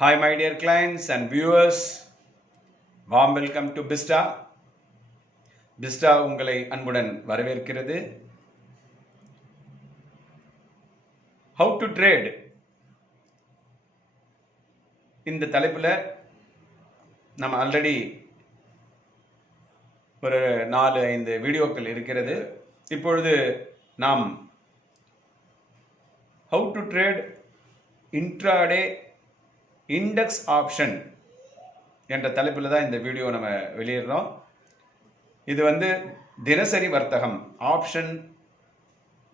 Hi, my dear clients and viewers. Warm welcome to BISTA. BISTA உங்களை அன்புடன் வரவேற்கிறது. How to trade இந்த தலைப்பில் நம்ம ஆல்ரெடி ஒரு 4-5 வீடியோக்கள் இருக்கிறது. இப்பொழுது நாம் How to trade intraday index option என்ற தலைப்பில் தான் இந்த வீடியோ நம்ம வெளியிடுறோம். இது தினசரி வர்த்தகம் ஆப்ஷன்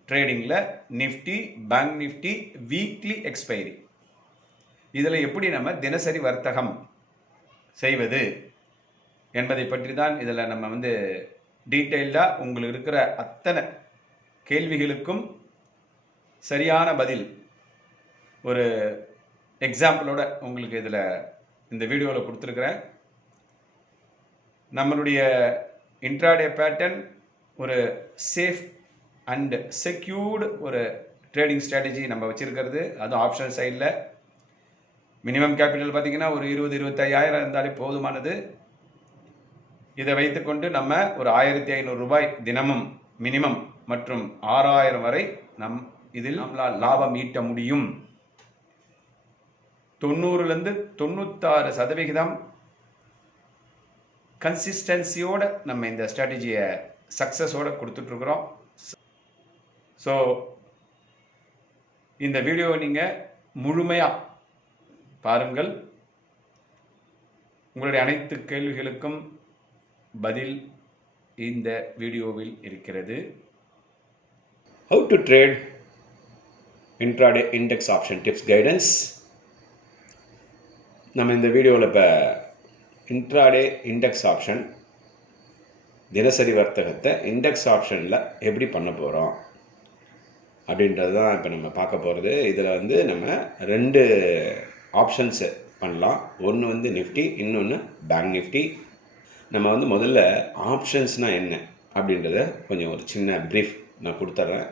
ட்ரேடிங்கில் Nifty, bank Nifty, weekly expiry இதில் எப்படி நம்ம தினசரி வர்த்தகம் செய்வது என்பதை பற்றி தான் இதில் நம்ம டீட்டெயிலாக உங்களுக்கு இருக்கிற அத்தனை கேள்விகளுக்கும் சரியான பதில் ஒரு எக்ஸாம்பிளோட உங்களுக்கு இந்த வீடியோவில் கொடுத்துருக்குறேன். நம்மளுடைய இன்ட்ராடே பேட்டர்ன் ஒரு சேஃப் அண்ட் செக்யூர்டு ஒரு ட்ரேடிங் ஸ்ட்ராட்டஜி நம்ம வச்சுருக்கிறது. அதுவும் ஆப்ஷன் சைடில் மினிமம் கேபிட்டல் பார்த்திங்கன்னா ஒரு 20-25,000 இருந்தாலே போதுமானது. இதை வைத்துக்கொண்டு நம்ம ஒரு 1,500 ரூபாய் தினமும் மினிமம் மற்றும் 6,000 வரை இதில் நம்மளால் லாபம் ஈட்ட முடியும். 90-96% கன்சிஸ்டன்சியோட நம்ம இந்த ஸ்ட்ராட்டஜியை சக்ஸஸோடு கொடுத்துட்ருக்குறோம். ஸோ இந்த வீடியோவை நீங்கள் முழுமையாக பாருங்கள். உங்களுடைய அனைத்து கேள்விகளுக்கும் பதில் இந்த வீடியோவில் இருக்கிறது. How to trade intraday index option tips guidance. நம்ம இந்த வீடியோவில் இப்போ இன்ட்ராடே இண்டெக்ஸ் ஆப்ஷன் தினசரி வர்த்தகத்தை இண்டெக்ஸ் ஆப்ஷனில் எப்படி பண்ண போகிறோம் அப்படின்றது தான் இப்போ நம்ம பார்க்க போகிறது. இதில் நம்ம 2 ஆப்ஷன்ஸு பண்ணலாம். ஒன்று நிஃப்டி, இன்னொன்று பேங்க் நிஃப்டி. நம்ம முதல்ல ஆப்ஷன்ஸ்னால் என்ன அப்படின்றத கொஞ்சம் ஒரு சின்ன ப்ரீஃப் நான் கொடுத்துட்றேன்.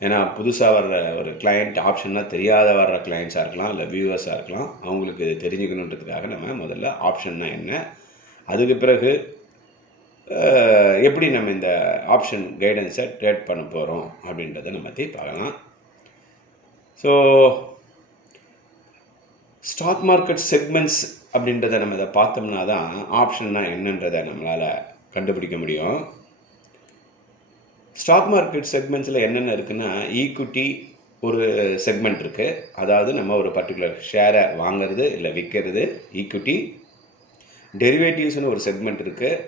ஏன்னா புதுசாக வர்ற ஒரு கிளையண்ட் ஆப்ஷன்னா தெரியாத வர்ற கிளையண்ட்ஸாக இருக்கலாம், இல்லை வியூவர்ஸாக இருக்கலாம். அவங்களுக்கு தெரிஞ்சுக்கணுன்றதுக்காக நம்ம முதல்ல ஆப்ஷன்னா என்ன, அதுக்கு பிறகு எப்படி நம்ம இந்த ஆப்ஷன் கைடன்ஸை ட்ரேட் பண்ண போகிறோம் அப்படின்றத நம்ம பார்க்கலாம். ஸோ ஸ்டாக் மார்க்கெட் செக்மெண்ட்ஸ் அப்படின்றத நம்ம இதை பார்த்தோம்னா தான் ஆப்ஷன்னா என்னன்றதை நம்மளால் கண்டுபிடிக்க முடியும். ஸ்டாக் மார்க்கெட் செக்மெண்ட்ஸில் என்னென்ன இருக்குன்னா, ஈக்விட்டி ஒரு செக்மெண்ட் இருக்குது. அதாவது நம்ம ஒரு பர்டிகுலர் ஷேரை வாங்கிறது இல்லை விற்கிறது ஈக்விட்டி. டெரிவேட்டிவ்ஸ்னு ஒரு செக்மெண்ட் இருக்குது.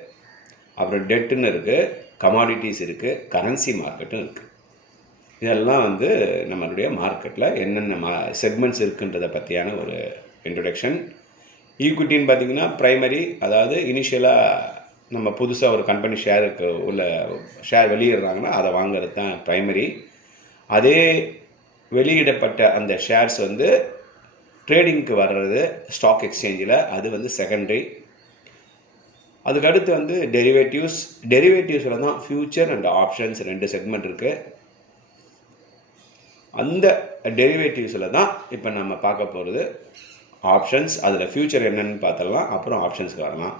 அப்புறம் டெட்டுன்னு இருக்குது, கமாடிட்டிஸ் இருக்குது, கரன்சி மார்க்கெட்டும் இருக்குது. இதெல்லாம் நம்மளுடைய மார்க்கெட்டில் என்னென்ன செக்மெண்ட்ஸ் இருக்குன்றதை பற்றியான ஒரு இன்ட்ரொடக்ஷன். ஈக்விட்டின்னு பார்த்திங்கன்னா ப்ரைமரி, அதாவது இனிஷியலாக நம்ம புதுசாக ஒரு கம்பெனி ஷேருக்கு உள்ள ஷேர் வெளியிடுறாங்கன்னா அதை வாங்கிறது தான் ப்ரைமரி. அதே வெளியிடப்பட்ட அந்த ஷேர்ஸ் ட்ரேடிங்க்கு வர்றது ஸ்டாக் எக்ஸ்சேஞ்சில், அது செகண்டரி. அதுக்கடுத்து டெரிவேட்டிவ்ஸில் தான் ஃபியூச்சர் அண்ட் ஆப்ஷன்ஸ் 2 செக்மெண்ட் இருக்குது. அந்த டெரிவேட்டிவ்ஸில் தான் இப்போ நம்ம பார்க்க போகிறது ஆப்ஷன்ஸ். அதில் ஃபியூச்சர் என்னென்னு பார்த்துடலாம், அப்புறம் ஆப்ஷன்ஸ்க்கு வரலாம்.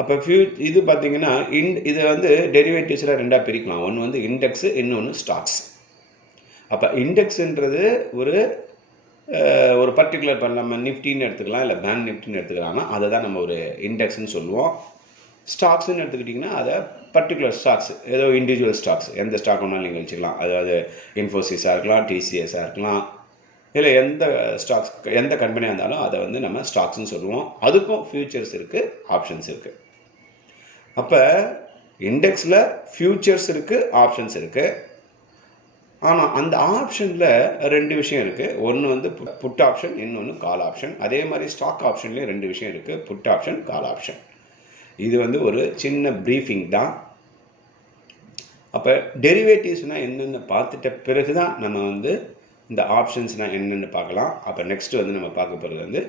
அப்போ இது பார்த்திங்கன்னா இதை டெரிவேட்டிவ்ஸில் 2ஆக பிரிக்கலாம். ஒன்று இண்டெக்ஸு, இன்னொன்று ஸ்டாக்ஸ். அப்போ இண்டெக்ஸுன்றது ஒரு பர்டிகுலர் இப்போ நம்ம நிஃப்டின்னு எடுத்துக்கலாம், இல்லை பேங்க் நிஃப்டின்னு எடுத்துக்கலாம்னா அதை தான் நம்ம ஒரு இண்டெக்ஸ்ன்னு சொல்லுவோம். ஸ்டாக்ஸ்ன்னு எடுத்துக்கிட்டிங்கன்னா அதை பர்டிகுலர் ஸ்டாக்ஸ், ஏதோ இண்டிவிஜுவல் ஸ்டாக்ஸ், எந்த ஸ்டாக் வேணாலும் நீங்கள் வச்சுக்கலாம். அதாவது இன்ஃபோசிஸாக இருக்கலாம், டிசிஎஸ்ஸாக இருக்கலாம், இல்லை எந்த ஸ்டாக்ஸ் எந்த கம்பெனியாக இருந்தாலும் அதை நம்ம ஸ்டாக்ஸ்ன்னு சொல்லுவோம். அதுக்கும் ஃபியூச்சர்ஸ் இருக்குது, ஆப்ஷன்ஸ் இருக்குது. அப்போ இண்டெக்ஸில் ஃபியூச்சர்ஸ் இருக்குது, ஆப்ஷன்ஸ் இருக்குது. ஆனால் அந்த ஆப்ஷனில் 2 விஷயம் இருக்குது. ஒன்று புட் ஆப்ஷன், இன்னொன்று கால் ஆப்ஷன். அதே மாதிரி ஸ்டாக் ஆப்ஷன்லேயும் 2 விஷயம் இருக்குது, புட் ஆப்ஷன், கால் ஆப்ஷன். இது ஒரு சின்ன ப்ரீஃபிங் தான். அப்போ டெரிவேட்டிவ்ஸ்னால் என்னென்னு பார்த்துட்ட பிறகு தான் நம்ம இந்த ஆப்ஷன்ஸ்னால் என்னென்னு பார்க்கலாம். அப்போ நெக்ஸ்ட்டு நம்ம பார்க்க போகிறது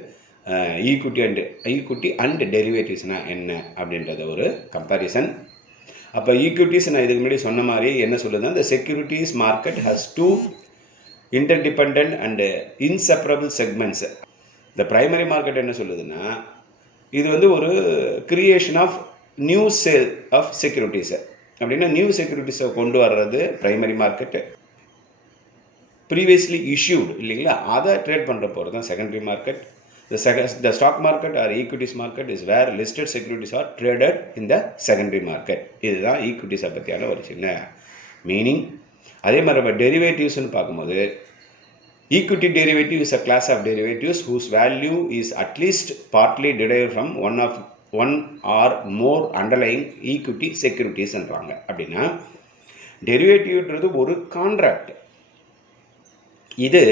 ஈக்விட்டி அண்ட் டெரிவேட்டிவ்ஸ்னால் என்ன அப்படின்றத ஒரு கம்பேரிசன். அப்போ ஈக்விட்டிஸ் நான் இதுக்கு முன்னாடி சொன்ன மாதிரி என்ன சொல்லுதுன்னா, the securities market has two interdependent and inseparable segments. இந்த ப்ரைமரி மார்க்கெட் என்ன சொல்லுதுன்னா, இது வந்து ஒரு creation of new sale of செக்யூரிட்டிஸை. அப்படின்னா நியூ செக்யூரிட்டிஸை கொண்டு வர்றது ப்ரைமரி மார்க்கெட்டு. ப்ரீவியஸ்லி இஷ்யூடு இல்லைங்களா, அதை ட்ரேட் பண்ணுற போகிறது தான் secondary market. The stock market or equities market is where listed securities are traded in the secondary market. இதுதான் ஈக்விட்டிஸை பற்றியான ஒரு சின்ன மீனிங். அதே மாதிரி நம்ம டெரிவேட்டிவ்ஸ்னு பார்க்கும்போது, equity derivative is a class of derivatives whose value is at least partly derived from one or more underlying equity securitiesன்றாங்க. அப்படின்னா டெரிவேட்டிவ்ன்றது ஒரு கான்ட்ராக்ட். இது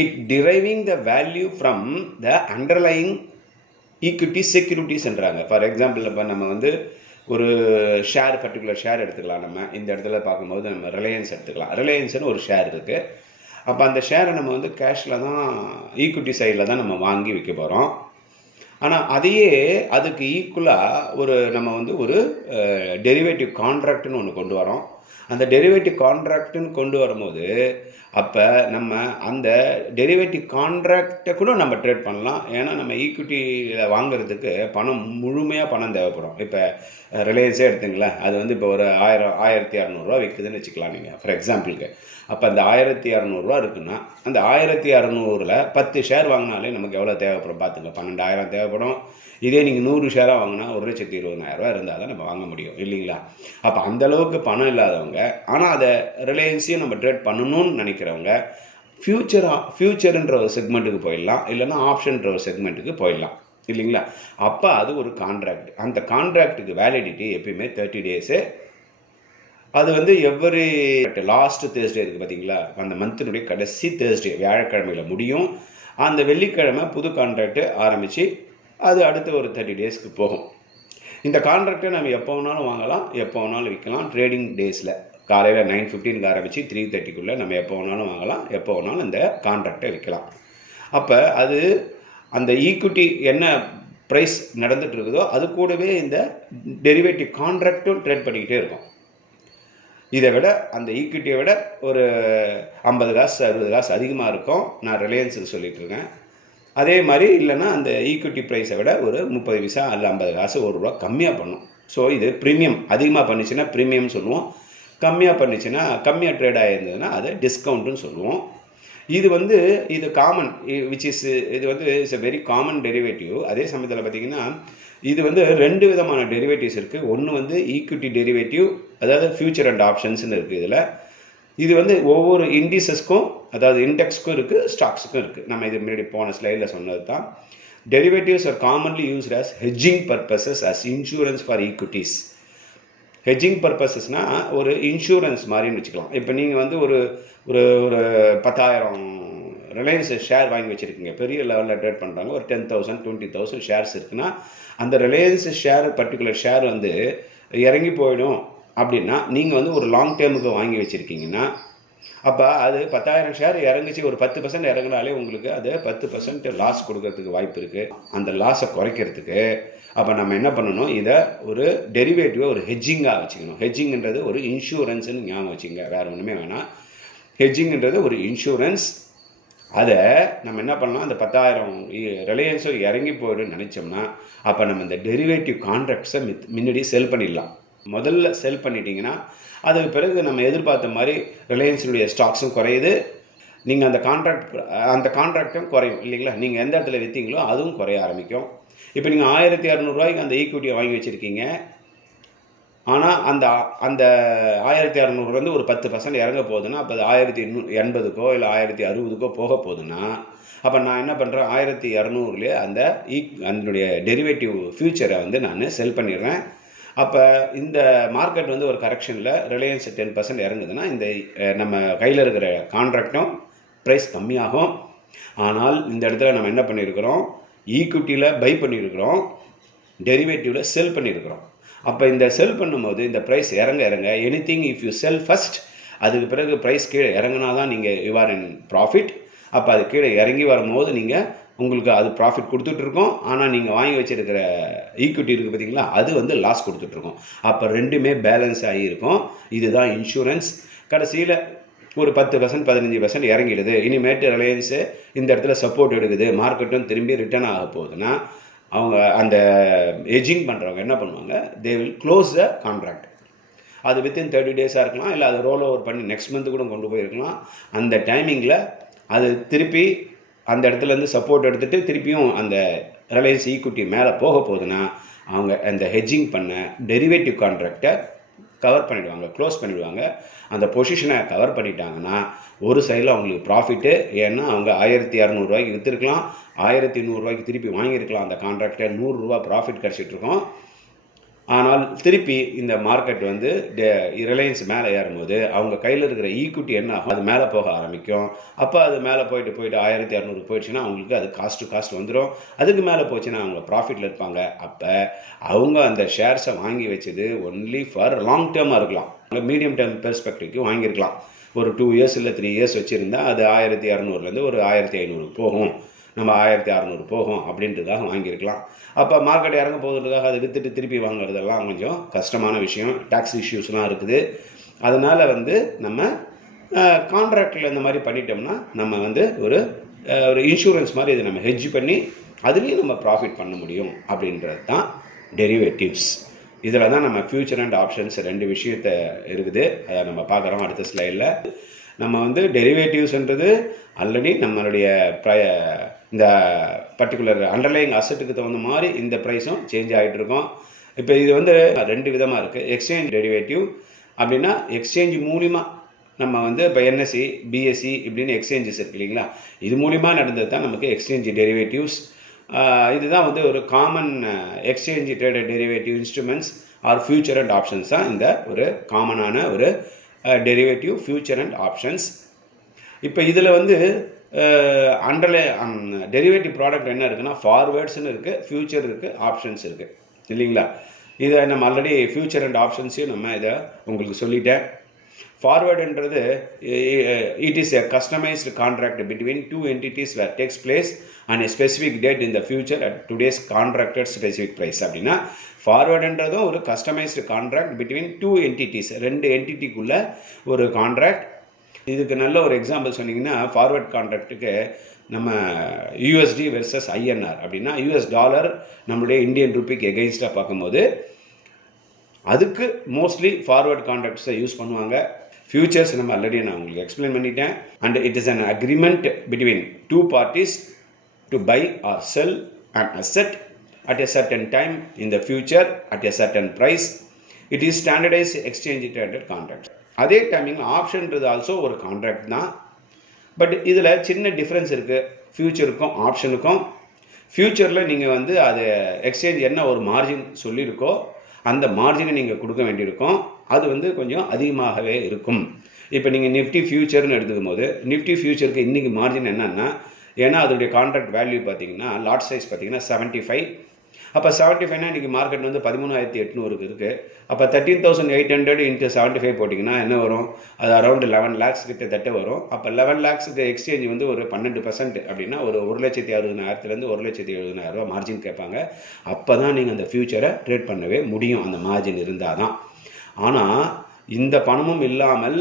it deriving the value from the underlying equity securities என்றாங்க. For example இப்போ நம்ம வந்து ஒரு share, particular share எடுத்துக்கலாம். நம்ம இந்த இடத்துல பார்க்கும்போது நம்ம ரிலையன்ஸ் எடுத்துக்கலாம். ரிலையன்ஸ்னு ஒரு ஷேர் இருக்குது. அப்போ அந்த ஷேரை நம்ம வந்து கேஷில் தான், ஈக்விட்டி சைடில் தான் நம்ம வாங்கி விற்க போகிறோம். ஆனால் அதையே அதுக்கு ஈக்குவலாக நம்ம வந்து ஒரு டெரிவேட்டிவ் கான்ட்ராக்ட்னு ஒன்று கொண்டு வரோம். அந்த டெரிவேட்டிவ் கான்ட்ராக்ட்னு கொண்டு வரும்போது அப்போ நம்ம அந்த டெரிவேட்டிவ் கான்ட்ராக்டை கூட நம்ம ட்ரேட் பண்ணலாம். ஏன்னா நம்ம ஈக்விட்டியில் வாங்குறதுக்கு முழுமையாக பணம் தேவைப்படும். இப்போ ரிலையன்ஸே எடுத்துங்களேன், அது வந்து இப்போ ஒரு 1600 விற்குதுன்னு வச்சுக்கலாம் நீங்கள் ஃபார் எக்ஸாம்பிளுக்கு. அப்போ அந்த 1600 இருக்குன்னா அந்த 1600 10 ஷேர் வாங்கினாலே நமக்கு எவ்வளோ தேவைப்படும் பார்த்துங்க, 12,000 தேவைப்படும். இதே நீங்கள் 100 ஷேராக வாங்கினா 1,20,000 இருந்தால் தான் நம்ம வாங்க முடியும் இல்லைங்களா. அப்போ அந்தளவுக்கு பணம் இல்லாதவங்க, ஆனால் அதை ரிலையன்ஸையும் நம்ம ட்ரேட் பண்ணணும்னு நினைக்கிறவங்க ஃப்யூச்சருன்ற ஒரு செக்மெண்ட்டுக்கு போயிடலாம், இல்லைன்னா ஆப்ஷன்ற ஒரு செக்மெண்ட்டுக்கு போயிடலாம் இல்லைங்களா. அப்போ அது ஒரு கான்ட்ராக்ட். அந்த கான்ட்ராக்டுக்கு வேலிடிட்டி எப்பயுமே 30 டேஸு. அது வந்து எவ்வரி லாஸ்ட்டு தேர்ஸ்டே இருக்குது பார்த்தீங்களா, அந்த மந்த்தினுடைய கடைசி தேர்ஸ்டே வியாழக்கிழமையில் முடியும். அந்த வெள்ளிக்கிழமை புது கான்ட்ராக்டு ஆரம்பித்து அது அடுத்த ஒரு 30 டேஸ்க்கு போகும். இந்த கான்ட்ராக்டை நம்ம எப்போ வேணாலும் வாங்கலாம், எப்போ வேணாலும் விற்கலாம். ட்ரேடிங் டேஸில் காலையில் 9:15 ஆரம்பித்து 3:30 நம்ம எப்போ வேணாலும் வாங்கலாம், எப்போ வேணாலும் இந்த கான்ட்ராக்டை விற்கலாம். அப்போ அது அந்த ஈக்விட்டி என்ன ப்ரைஸ் நடந்துகிட்டு இருக்குதோ அது கூடவே இந்த டெரிவேட்டிவ் கான்ட்ராக்டும் ட்ரேட் பண்ணிக்கிட்டே இருக்கும். இதை விட அந்த ஈக்விட்டியை விட ஒரு 50 காசு 60 காசு அதிகமாக இருக்கும். நான் ரிலையன்ஸுக்கு சொல்லிகிட்ருக்கேன். அதே மாதிரி இல்லைன்னா அந்த ஈக்விட்டி ப்ரைஸை விட ஒரு 30 பைசா அல்ல 50 காசு ₹1 கம்மியாக பண்ணும். ஸோ இது ப்ரீமியம். அதிகமாக பண்ணிச்சுன்னா ப்ரீமியம் சொல்லுவோம், கம்மியாக பண்ணிச்சுன்னா கம்மியாக ட்ரேட் ஆகிருந்ததுன்னா அதை டிஸ்கவுண்ட்டுன்னு சொல்லுவோம். இது காமன் இது வந்து it's a very common derivative. அதே சமயத்தில் பார்த்திங்கன்னா இது வந்து 2 விதமான டெரிவேட்டிவ்ஸ் இருக்குது. ஒன்று வந்து ஈக்விட்டி டெரிவேட்டிவ், அதாவது ஃபியூச்சர் அண்ட் ஆப்ஷன்ஸ்னு இருக்குது. இதில் இது வந்து ஒவ்வொரு இண்டிசஸ்க்கும், அதாவது இண்டெக்ஸ்க்கும் இருக்குது, ஸ்டாக்ஸுக்கும் இருக்குது. நம்ம இது முன்னாடி போன ஸ்லைடில் சொன்னது தான். Derivatives are commonly used as hedging purposes as insurance for equities. Hedging பர்பஸஸ்னால் ஒரு இன்சூரன்ஸ் மாதிரின்னு வச்சுக்கலாம். இப்போ நீங்கள் வந்து ஒரு ஒரு ஒரு 10,000 ரிலையன்ஸ் ஷேர் வாங்கி வச்சுருக்கீங்க, பெரிய லெவலில் ட்ரேட் பண்ணுறாங்க, ஒரு 10,000 20,000 ஷேர்ஸ் இருக்குன்னா அந்த ரிலையன்ஸ் ஷேர் பர்டிகுலர் ஷேர் வந்து இறங்கி போயிடும் அப்படின்னா நீங்கள் வந்து ஒரு லாங் டேர்முக்கு வாங்கி வச்சுருக்கீங்கன்னா அப்போ அது 10,000 ஷேர் இறங்குச்சு, ஒரு 10% இறங்கினாலே உங்களுக்கு அது 10% லாஸ் கொடுக்கறதுக்கு வாய்ப்பு இருக்குது. அந்த லாஸை குறைக்கிறதுக்கு அப்போ நம்ம என்ன பண்ணணும், இதை ஒரு டெரிவேட்டிவை ஒரு ஹெட்ஜிங்காக வச்சுக்கணும். ஹெட்ஜிங்கிறது ஒரு இன்சூரன்ஸ்னு ஞாபகம் வச்சுங்க, வேறு ஒன்றுமே வேணாம். ஹெட்ஜிங்கிறது ஒரு இன்சூரன்ஸ். அதை நம்ம என்ன பண்ணலாம், அந்த 10,000 ரிலையன்ஸோ இறங்கி போய்டுன்னு நினச்சோம்னா அப்போ நம்ம இந்த டெரிவேட்டிவ் கான்ட்ராக்ட்ஸை முன்னாடி செல் பண்ணிடலாம். முதல்ல செல் பண்ணிட்டீங்கன்னா அதுக்கு பிறகு நம்ம எதிர்பார்த்த மாதிரி ரிலையன்ஸினுடைய ஸ்டாக்ஸும் குறையுது, நீங்கள் அந்த கான்ட்ராக்டும் குறையும் இல்லைங்களா. நீங்கள் எந்த இடத்துல விற்றீங்களோ அதுவும் குறைய ஆரம்பிக்கும். இப்போ நீங்கள் 1,600 அந்த ஈக்விட்டியை வாங்கி வச்சுருக்கீங்க, ஆனால் அந்த அந்த 1,600 வந்து ஒரு 10% இறங்க போகுதுன்னா அப்போ அது 1,880க்கோ இல்லை 1,060க்கோ போக போகுதுன்னா அப்போ நான் என்ன பண்ணுறேன், 1,200லேயே அதனுடைய டெரிவேட்டிவ் ஃபியூச்சரை வந்து நான் செல் பண்ணிடுறேன். அப்போ இந்த மார்க்கெட் வந்து ஒரு கரெக்ஷனில் ரிலையன்ஸ் 10% இறங்குதுன்னா இந்த நம்ம கையில் இருக்கிற கான்ட்ராக்டும் ப்ரைஸ் கம்மியாகும். ஆனால் இந்த இடத்துல நம்ம என்ன பண்ணியிருக்கிறோம், ஈக்விட்டியில் பை பண்ணியிருக்கிறோம், டெரிவேட்டிவில் செல் பண்ணியிருக்கிறோம். அப்போ இந்த செல் பண்ணும்போது இந்த ப்ரைஸ் இறங்க anything if you sell first, அதுக்கு பிறகு ப்ரைஸ் கீழே இறங்கினா தான் நீங்கள் யூ ஆர் இன் ப்ராஃபிட். அப்போ அது கீழே இறங்கி வரும்போது உங்களுக்கு அது ப்ராஃபிட் கொடுத்துட்ருக்கோம், ஆனால் நீங்கள் வாங்கி வச்சுருக்கிற ஈக்விட்டி இருக்குது பார்த்தீங்களா, அது வந்து லாஸ் கொடுத்துட்ருக்கோம். அப்போ ரெண்டுமே பேலன்ஸ் ஆகியிருக்கும். இதுதான் இன்சூரன்ஸ். கடைசியில் ஒரு 10% 15% இறங்கிடுது, இனிமேட்டு ரிலையன்ஸு இந்த இடத்துல சப்போர்ட் எடுக்குது, மார்க்கெட்டும் திரும்பி ரிட்டர்ன் ஆக போகுதுன்னா அவங்க அந்த ஹெட்ஜிங் பண்ணுறவங்க என்ன பண்ணுவாங்க, they will close the contract. அது வித்தின் 30 டேஸாக இருக்கலாம், இல்லை அது ரோல் ஓவர் பண்ணி நெக்ஸ்ட் மந்த்து கூட கொண்டு போயிருக்கலாம். அந்த டைமிங்கில் அது திருப்பி அந்த இடத்துலேருந்து சப்போர்ட் எடுத்துகிட்டு திருப்பியும் அந்த ரிலையன்ஸ் ஈக்விட்டி மேலே போக போகுதுன்னா அவங்க அந்த ஹெட்ஜிங் பண்ண டெரிவேட்டிவ் கான்ட்ராக்டை கவர் பண்ணிவிடுவாங்க, க்ளோஸ் பண்ணிவிடுவாங்க. அந்த பொசிஷனை கவர் பண்ணிட்டாங்கன்னா ஒரு சைடில் அவங்களுக்கு ப்ராஃபிட்டு. ஏன்னா அவங்க 1200 விற்றுருக்கலாம், 1100 திருப்பி வாங்கியிருக்கலாம் அந்த கான்ட்ராக்டை, 100 ப்ராஃபிட் கிடச்சிட்ருக்கோம். ஆனால் திருப்பி இந்த மார்க்கெட் வந்து ரிலையன்ஸ் மேலே ஏறும்போது அவங்க கையில் இருக்கிற ஈக்விட்டி என்ன ஆகும், அது மேலே போக ஆரம்பிக்கும். அப்போ அது மேலே போயிட்டு 1200 போயிடுச்சுன்னா அவங்களுக்கு அது காஸ்ட் வந்துடும். அதுக்கு மேலே போச்சுன்னா அவங்க ப்ராஃபிட்டில் இருப்பாங்க. அப்போ அவங்க அந்த ஷேர்ஸை வாங்கி வச்சது ஒன்லி ஃபார் லாங் டேர்மாக இருக்கலாம், மீடியம் டேர்ம் பெர்ஸ்பெக்டிவ்க்கு வாங்கியிருக்கலாம். ஒரு 2 இயர்ஸ் இல்லை 3 இயர்ஸ் வச்சுருந்தா அது 1200 ஒரு 1500 போகும், நம்ம 1600 போகும் அப்படின்றதுக்காக வாங்கியிருக்கலாம். அப்போ மார்க்கெட் இறங்க போகிறதுக்காக அதை விற்றுட்டு திருப்பி வாங்குறதெல்லாம் கொஞ்சம் கஷ்டமான விஷயம், டேக்ஸ் இஷ்யூஸ்லாம் இருக்குது. அதனால் வந்து நம்ம கான்ட்ராக்டில் இந்த மாதிரி பண்ணிட்டோம்னா நம்ம வந்து ஒரு இன்சூரன்ஸ் மாதிரி இதை நம்ம ஹெட்ஜ் பண்ணி அதுலேயும் நம்ம ப்ராஃபிட் பண்ண முடியும் அப்படின்றது தான் டெரிவேட்டிவ்ஸ். இதில் தான் நம்ம ஃபியூச்சர் அண்ட் ஆப்ஷன்ஸ் 2 விஷயத்த இருக்குது, அதை நம்ம பார்க்குறோம் அடுத்த ஸ்லைடில். நம்ம வந்து டெரிவேட்டிவ்ஸ்ன்றது ஆல்ரெடி நம்மளுடைய இந்த பர்டிகுலர் அண்டர்லைங் அசட்டுக்கு தகுந்த மாதிரி இந்த ப்ரைஸும் சேஞ்ச் ஆகிட்டுருக்கோம். இப்போ இது வந்து 2 விதமாக இருக்குது. எக்ஸ்சேஞ்ச் டெரிவேட்டிவ் அப்படின்னா எக்ஸ்சேஞ்ச் மூலிமா நம்ம வந்து இப்போ என்எஸ்சி பிஎஸ்சி இப்படின்னு எக்ஸ்சேஞ்சஸ் இருக்குது இல்லைங்களா, இது மூலிமா நடந்தது தான் நமக்கு எக்ஸ்சேஞ்ச் டெரிவேட்டிவ்ஸ். இதுதான் வந்து ஒரு common exchange traded derivative instruments are future and options தான் இந்த ஒரு காமனான ஒரு டெரிவேட்டிவ் ஃபியூச்சர் அண்ட் ஆப்ஷன்ஸ். இப்போ இதில் வந்து டெரிவேட்டிவ் ப்ராடக்ட் என்ன இருக்குன்னா ஃபார்வேர்ட்ஸ்னு இருக்குது, ஃபியூச்சர் இருக்குது, ஆப்ஷன்ஸ் இருக்குது இல்லைங்களா. இதை நம்ம ஆல்ரெடி ஃபியூச்சர் அண்ட் ஆப்ஷன்ஸையும் நம்ம இதை உங்களுக்கு சொல்லிட்டேன். ஃபார்வேர்டுன்றது it is a customised contract between 2 entities where takes place on a specific date in the future at today's contracted specific price. அப்படின்னா ஃபார்வேர்டுன்றதும் ஒரு கஸ்டமைஸ்டு கான்ட்ராக்ட் பிட்வீன் 2 entities, 2 என்டிட்டிக்குள்ள ஒரு கான்ட்ராக்ட். இதுக்கு நல்ல ஒரு எக்ஸாம்பிள் சொன்னீங்கன்னா ஃபார்வேர்ட் கான்ட்ராக்ட்டுக்கு நம்ம யூஎஸ்டி வெர்சஸ் ஐஎன்ஆர் அப்படின்னா US dollar நம்மளுடைய இந்தியன் ருப்பிக்கு எகெயின்ஸ்டாக பார்க்கும்போது அதுக்கு மோஸ்ட்லி ஃபார்வேர்ட் கான்ட்ராக்ட்ஸை யூஸ் பண்ணுவாங்க. ஃபியூச்சர்ஸ் நம்ம ஆல்ரெடி நான் உங்களுக்கு எக்ஸ்பிளைன் பண்ணிட்டேன். And it is an agreement between 2 parties to buy or sell an asset at a certain time in the future at a certain price. It is standardized exchange traded contract. அதே timing ஆப்ஷன்றது also ஒரு contract தான். But இதில் சின்ன difference இருக்குது ஃபியூச்சருக்கும் ஆப்ஷனுக்கும். ஃபியூச்சரில் நீங்கள் வந்து அது எக்ஸ்சேஞ்ச் என்ன ஒரு மார்ஜின் சொல்லியிருக்கோ அந்த மார்ஜினை நீங்கள் கொடுக்க வேண்டியிருக்கும், அது வந்து கொஞ்சம் அதிகமாகவே இருக்கும். இப்போ நீங்கள் நிஃப்டி ஃபியூச்சர்னு எடுத்துக்கும் போது நிஃப்டி ஃபியூச்சருக்கு இன்றைக்கி மார்ஜின் என்னென்னா, ஏன்னா அதோடைய கான்ட்ராக்ட் வேல்யூ பார்த்தீங்கன்னா லாட் சைஸ் பார்த்தீங்கன்னா 75. அப்போ 75னா இன்றைக்கி மார்க்கெட் வந்து 13,800 இருக்குது. அப்போ 13,800 into 75 போட்டிங்கன்னா என்ன வரும், அது அரௌண்ட் 11 lakhs கிட்டத்தட்ட வரும். அப்போ 11 lakhsக்கு எக்ஸ்சேஞ்ச் வந்து ஒரு 12% அப்படின்னா ஒரு 1,60,000 1,70,000 மார்ஜின் கேட்பாங்க. அப்போ தான் நீங்கள் அந்த ஃபியூச்சரை ட்ரேட் பண்ணவே முடியும், அந்த மார்ஜின் இருந்தால் தான். ஆனால் இந்த பணமும் இல்லாமல்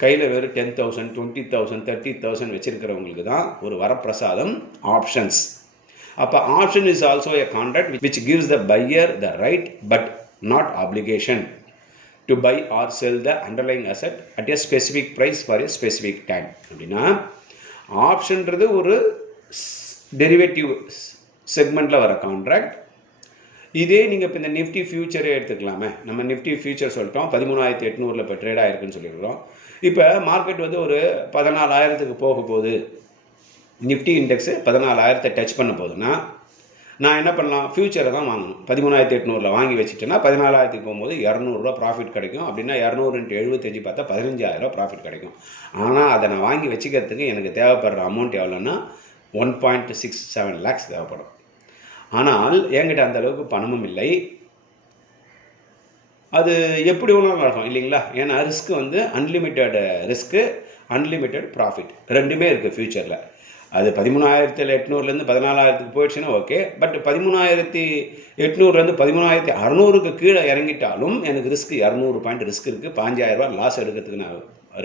கையில் வெறும் 10,000 20,000 30,000 வச்சுருக்கிறவங்களுக்கு தான் ஒரு வரப்பிரசாதம் ஆப்ஷன்ஸ். அப்போ option is also a contract which gives the buyer the right but not obligation to buy or sell the underlying asset at a specific price for a specific time. அப்படின்னா ஆப்ஷன்றது ஒரு டெரிவேட்டிவ் செக்மெண்ட்டில் வர contract. இதே நீங்கள் இப்போ இந்த Nifty ஃபியூச்சரே எடுத்துக்கலாமே, நம்ம Nifty future சொல்லிட்டோம் 13,800 இப்போ ட்ரேட் ஆகிருக்குன்னு சொல்லியிருக்கிறோம். இப்போ மார்க்கெட் வந்து ஒரு 14,000க்கு போக போகுது, நிஃப்டி இண்டெக்ஸு 14,000 டச் பண்ண போகுதுன்னா நான் என்ன பண்ணலாம், ஃபியூச்சரை தான் வாங்கணும். 13,800 வாங்கி வச்சுட்டேன்னா 14,000க்கு போகும்போது 200 ப்ராஃபிட் கிடைக்கும். அப்படின்னா 200 into 75 பார்த்தா 15,000 ப்ராஃபிட் கிடைக்கும். ஆனால் அதை நான் வாங்கி வச்சுக்கிறதுக்கு எனக்கு தேவைப்படுற அமௌண்ட் எவ்வளோன்னா 1.67 lakhs தேவைப்படும். ஆனால் என்கிட்ட அந்த அளவுக்கு பணமும் இல்லை. அது எப்படி ஒன்றும் நடக்கும் இல்லைங்களா, ஏன்னா ரிஸ்க் வந்து அன்லிமிட்டெட் ரிஸ்க்கு, அன்லிமிட்டெட் ப்ராஃபிட் ரெண்டுமே இருக்குது ஃபியூச்சரில். அது 13,800 14,000 போயிடுச்சுன்னா ஓகே. பட் 13,800 13,600க்கு கீழே இறங்கிட்டாலும் எனக்கு ரிஸ்க் 200 பாயிண்ட் ரிஸ்க் இருக்குது. 5,000 லாஸ் எடுக்கிறதுக்கு நான்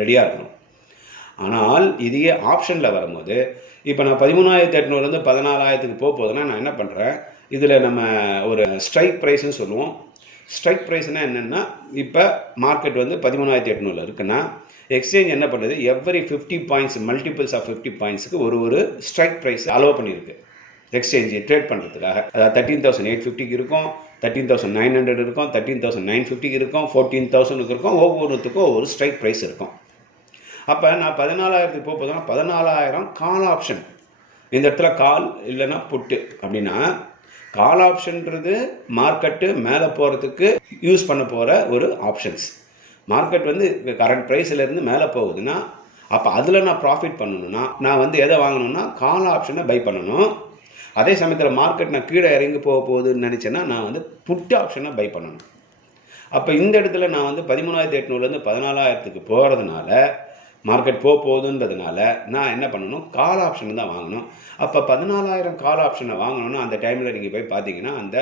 ரெடியாக இருக்கணும். ஆனால் இதையே ஆப்ஷனில் வரும்போது இப்போ நான் 13,800 14,000 போகுதுன்னா நான் என்ன பண்ணுறேன், இதில் நம்ம ஒரு ஸ்ட்ரைக் ப்ரைஸ்ன்னு சொல்லுவோம். ஸ்ட்ரைக் ப்ரைஸ்னால் என்னென்னா, இப்போ மார்க்கெட் வந்து 13,800 இருக்குன்னா எக்ஸ்சேஞ்ச் என்ன பண்ணுறது, எவ்ரி 50 பாயிண்ட்ஸ் மல்டிபிள்ஸ் ஆஃப் 50 பாயிண்ட்ஸுக்கு ஒரு ஸ்ட்ரைக் ப்ரைஸ் அலோவ் பண்ணியிருக்கு எக்ஸ்சேஞ்சு ட்ரேட் பண்ணுறதுக்காக. அதாவது 13,850 இருக்கும், 13,900 இருக்கும், 13,950 இருக்கும், 14,000 இருக்கும், ஒவ்வொருத்துக்கும் ஒவ்வொரு ஸ்ட்ரைக் ப்ரைஸ் இருக்கும். அப்போ நான் 14,000 போகுதுன்னா 14,000 கால் ஆப்ஷன். இந்த இடத்துல கால் இல்லைன்னா புட்டு அப்படின்னா, கால் ஆப்ஷன்றது மார்க்கெட்டு மேலே போகிறதுக்கு யூஸ் பண்ண போகிற ஒரு ஆப்ஷன்ஸ். மார்க்கெட் வந்து கரண்ட் ப்ரைஸ்லேருந்து மேலே போகுதுன்னா அப்போ அதில் நான் ப்ராஃபிட் பண்ணணும்னா நான் வந்து எதை வாங்கணும்னா கால் ஆப்ஷனை பை பண்ணணும். அதே சமயத்தில் மார்க்கெட் நான் கீழே இறங்கி போக போகுதுன்னு நினச்சேன்னா நான் வந்து புட் ஆப்ஷனை பை பண்ணணும். அப்போ இந்த இடத்துல நான் வந்து 13,800 14,000 போகிறதுனால மார்க்கெட் போகுதுன்றதுனால நான் என்ன பண்ணணும், கால் ஆப்ஷன் தான் வாங்கணும். அப்போ 14,000 கால் ஆப்ஷனை வாங்கணும்னா அந்த டைமில் நீங்கள் போய் பார்த்தீங்கன்னா அந்த